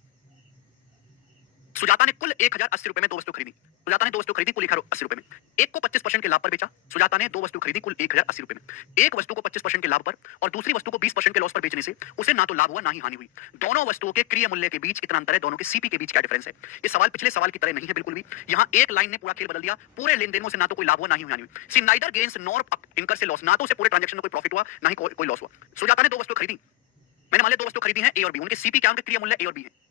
सुजाता ने कुल 1080 रुपए में दो वस्तु खरीदी। सुजाता ने दो वस्तु खरीदी कुल 1080 रुपए में। एक को 25% के लाभ पर बेचा। सुजाता ने दो वस्तु खरीदी कुल 1080 रुपए में। एक वस्तु को 25% के लाभ पर और दूसरी वस्तु को 20% के लॉस पर बेचने से उसे ना तो लाभ हुआ ना ही हानि हुई। दोनों वस्तुओं के क्रिय मूल्य के बीच कितना अंतर है? दोनों के सीपी के बीच क्या डिफरेंस है? ये सवाल पिछले सवाल की तरह नहीं है बिल्कुल भी। यहाँ एक लाइन ने पूरा खेल बदल दिया। पूरे लेन देन में से ना तो कोई लाभ हुआ ना ही हानि हुई। सी नाइदर गेन्स नॉर इनकर से लॉस, ना तो उसे पूरे ट्रांजैक्शन में कोई प्रॉफिट हुआ ना ही कोई लॉस हुआ। सुजाता ने दो वस्तु खरीदी, मैंने मान लिया दो वस्तु खरीदी है ए और बी, उनके सीपी क्या, उनके क्रिय मूल्य ए और बी है।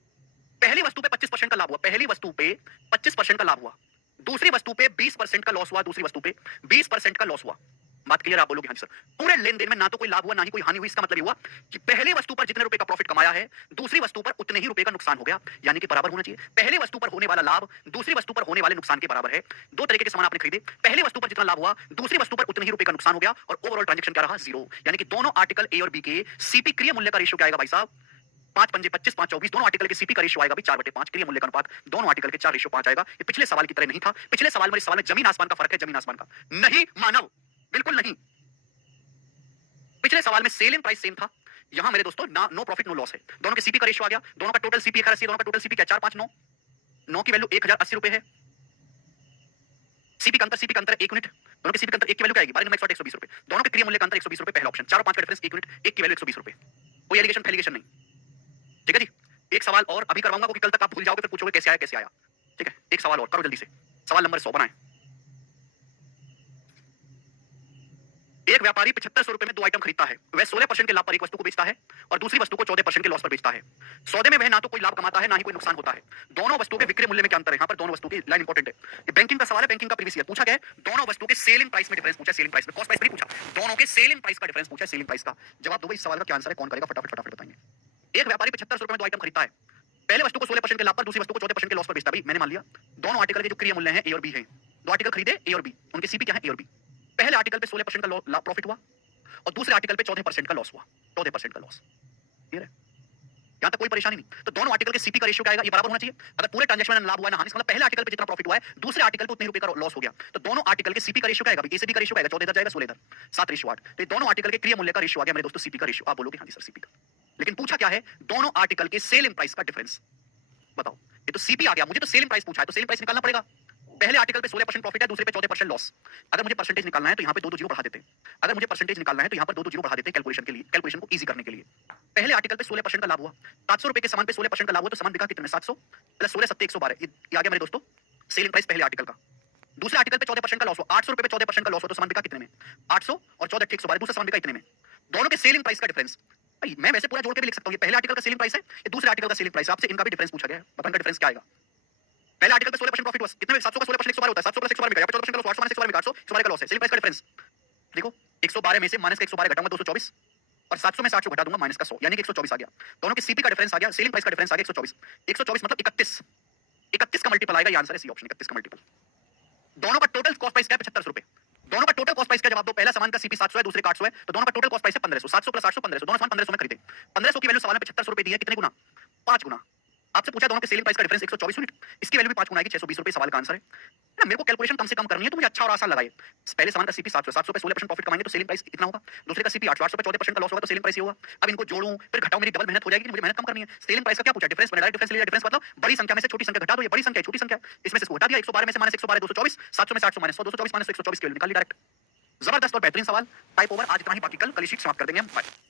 पहली वस्तु पे 25% का लाभ हुआ, पहली वस्तु पे 25% का लाभ हुआ, दूसरी वस्तु पे 20% का लॉस हुआ, दूसरी वस्तु पे 20% का लॉस हुआ। बात क्लियर? आप बोलोगे हाँ जी सर। पूरे लेन देन में ना तो कोई लाभ हुआ ना ही कोई हानि हुई। इसका मतलब ये हुआ कि पहली वस्तु पर जितने रुपए का प्रॉफिट कमाया है, दूसरी वस्तु पर उतने ही रुपए का नुकसान हो गया। यानी कि बराबर होना चाहिए। पहली वस्तु पर होने वाला लाभ दूसरी वस्तु पर होने वाले नुकसान के बराबर है। दो तरीके के सामान आपने खरीदे, पहली वस्तु पर जितना लाभ हुआ दूसरी वस्तु पर उतने ही रुपए का नुकसान हो गया और ओवरऑल ट्रांजैक्शन क्या रहा? जीरो। यानी कि दोनों आर्टिकल ए और बी के सीपी क्रिय मूल्य का रेशियो क्या आएगा भाई साहब? 5 पंजे 25, 5 24, दोनों आर्टिकल के सीपी का रेशियो आएगा भी 4/5। क्रिय मूल्य का अनुपात दोनों आर्टिकल के 4 रेशियो 5 आएगा। ये पिछले सवाल की तरह नहीं था। पिछले सवाल में इस सवाल में जमीन आसमान का फर्क है, जमीन आसमान का। नहीं मानव, बिल्कुल नहीं। पिछले सवाल में सेलिंग प्राइस सेम था, यहां मेरे दोस्तों ना नो प्रॉफिट नो लॉस है। दोनों के सीपी का रेशियो आ गया, दोनों का टोटल सीपी 1080, दोनों का टोटल सीपी क्या? 4 5 9, 9 की वैल्यू 1080 रुपए है। सीपी का अंतर 1 यूनिट। दोनों के सीपी का अंतर 1 की वैल्यू क्या आएगी? 12 108 120 रुपए। दोनों के क्रिय मूल्य का अंतर 120 रुपए, पहला ऑप्शन। 4 और 5 का डिफरेंस 1 यूनिट, 1 की वैल्यू 120 रुपए। कोई एलिगेशन फैलिगेशन नहीं, ठीक है जी। एक सवाल और अभी करवाऊंगा क्योंकि कल तक आप भूल जाओगे, फिर पूछोगे कैसे आया कैसे आया। ठीक है, एक सवाल और करो जल्दी से। सवाल नंबर 100 बनाएं। एक व्यापारी 7500 रुपए में दो आइटम खरीदता है। वह 16% के लाभ पर एक वस्तु को बेचता है और दूसरी वस्तु को 14% के लॉस पर बेचता है। सौदे में वह ना तो कोई लाभ कमाता है ना ही कोई नुकसान होता है। दोनों वस्तुओं के विक्रय मूल्य में क्या अंतर है? यहाँ पर दोनों वस्तुओं की लाइन इंपॉर्टेंट है। ये बैंकिंग का सवाल है, बैंकिंग का प्रीवियस ईयर पूछा गया है। दोनों वस्तुओं के सेलिंग प्राइस में डिफरेंस पूछा, सेलिंग प्राइस में, कॉस्ट प्राइस नहीं पूछा। दोनों के सेलिंग प्राइस का डिफरेंस पूछा, सेलिंग प्राइस का। जवाब दो भाई, इस सवाल का क्या आंसर है, कौन करेगा? फटाफट फटाफट बताएंगे। एक व्यापारी 7500 रुपए में दो आइटम खरीदता है। पहले वस्तु को 16% के लाभ पर, दूसरी वस्तु को 14% के लॉस पर बेचता है। मैंने मान लिया दोनों आर्टिकल के जो क्रिय मूल्य हैं ए और बी हैं। दो आर्टिकल खरीदे ए और बी, उनके सीपी क्या है? ए और बी। पहले आर्टिकल पे 16% का प्रॉफिट हुआ और दूसरे आर्टिकल पे 14% का लॉस हुआ, 14% का लॉस। क्लियर है? यहां तक कोई परेशानी नहीं। तो दोनों आर्टिकल के सीपी का रेशियो क्या आएगा? ये बराबर होना चाहिए। अगर पूरे ट्रांजैक्शन में लाभ हुआ है ना हानि, मतलब पहले आर्टिकल पे जितना प्रॉफिट हुआ है दूसरे आर्टिकल पे उतने रुपए का लॉस हो गया, तो दोनों आर्टिकल के सीपी का रेशियो क्या आएगा? एसीबी का रेशियो क्या आएगा? 14 इधर जाएगा, 16 इधर, 7 रेशियो 8। तो दोनों आर्टिकल के क्रिय मूल्य का रेशियो आ गया मेरे दोस्तों, सीपी का रेशियो। आप बोलोगे हाँ जी सर सीपी का, लेकिन पूछा क्या है? दोनों आर्टिकल के सेलिंग प्राइस का डिफरेंस बताओ। ये तो सीपी आ गया, मुझे तो सेलिंग प्राइस पूछा है, तो सेलिंग प्राइस निकालना पड़ेगा। पहले आर्टिकल पे 16% प्रॉफिट है, दूसरे पे 14% लॉस। अगर मुझे परसेंटेज निकालना है तो यहाँ पे दो जीरो बढ़ा देते हैं। अगर मुझे परसेंटेज निकालना है तो यहाँ पर दो जीरो बढ़ा देते हैं कैलकुलेशन के लिए, कैलकुलेशन को इजी करने के लिए। पहले आर्टिकल पे 16% का लाभ हुआ, 700 रुपए के सामान पे 16% का लाभ हुआ, तो सामान बिका कितने में? 700 प्लस 16 7 112। ये आ गया मेरे दोस्तों सेलिंग प्राइस पहले आर्टिकल का। दूसरे आर्टिकल पे 14% का लॉस हुआ, 800 रुपए पे 14% का लॉस हुआ, तो सामान बिका कितने में? 800 और 14 112, दूसरा सामान बिका इतने में। दोनों के सेलिंग प्राइस का डिफरेंस भाई मैं वैसे पूरा जोड़ के भी लिख सकता हूँ। ये पहले आर्टिकल का सेलिंग प्राइस है, ये दूसरे आर्टिकल का सेलिंग प्राइस है। आपसे इनका भी डिफरेंस पूछा गया है, बताओ इनका डिफरेंस क्या आएगा? पहले आर्टिकल पे 16% प्रॉफिट हुआ, कितने में? 700 का 16% 112 होता है, 700 प्लस 112 मिलेगा, 14% का लॉस 800 माइनस 112 में 800, 112 का लॉस है। सेलिंग प्राइस का डिफरेंस देखो, 112 में से माइनस का 112 घटाऊंगा 224 और 700 में 700 घटा दूंगा माइनस का 100, यानी कि 124 आ गया। दोनों के सीपी का डिफरेंस आ गया, सेलिंग प्राइस का डिफरेंस आ गया 124। 124 मतलब 31, 31 का मल्टीपल आएगा, ये आंसर है सी ऑप्शन, 31 का मल्टीपल। दोनों का टोटल कॉस्ट प्राइस क्या है? 75 रुपए। दोनों का टोटल कॉस्ट प्राइस का जवाब दो। पहला सामान का सीपी 700 है, दूसरे का 800 है, तो दोनों का टोटल कॉस्ट प्राइस है 1500। 700 प्लस 800 1500, दोनों सामान 1500 में खरीदे। 1500 की वैल्यू सवाल में 75 रुपए दी है, कितने गुना? 5 गुना। आपसे पूछा दोनों के सेलिंग प्राइस का डिफरेंस 124 यूनिट, इसकी वैल्यू भी 5 गुना आएगी, 620 रुपए सवाल का आंसर है ना। मेरे को कैलकुलेशन कम से कम करनी है तो मुझे अच्छा और आसान लगाइए। पहले सामान का सीपी 700 700 पे 16% प्रॉफिट कमाएंगे तो सेलिंग प्राइस इतना होगा। दूसरे का सीपी 800 800 पे 14% का लॉस होगा तो सेलिंग प्राइस ये होगा। अब इनको जोड़ूं फिर घटाऊं, मेरी डबल मेहनत हो जाएगी कि मुझे मेहनत कम करनी है। सेलिंग प्राइस का क्या पूछा, डिफरेंस बना, डिफरेंस लिया, डिफरेंस मतलब बड़ी संख्या में से छोटी संख्या घटा दो, ये बड़ी संख्या है छोटी संख्या है। इसमें से इसको हटा दिया, 112 में से माइनस 112 224, 700 में से 800 माइनस 100 224 माइनस 124 की वैल्यू निकाल ली डायरेक्ट। जबरदस्त और बेहतरीन सवाल। टाइप ओवर, आज इतना ही, बाकी कल ही शीट समाप्त कर देंगे हम। बाय।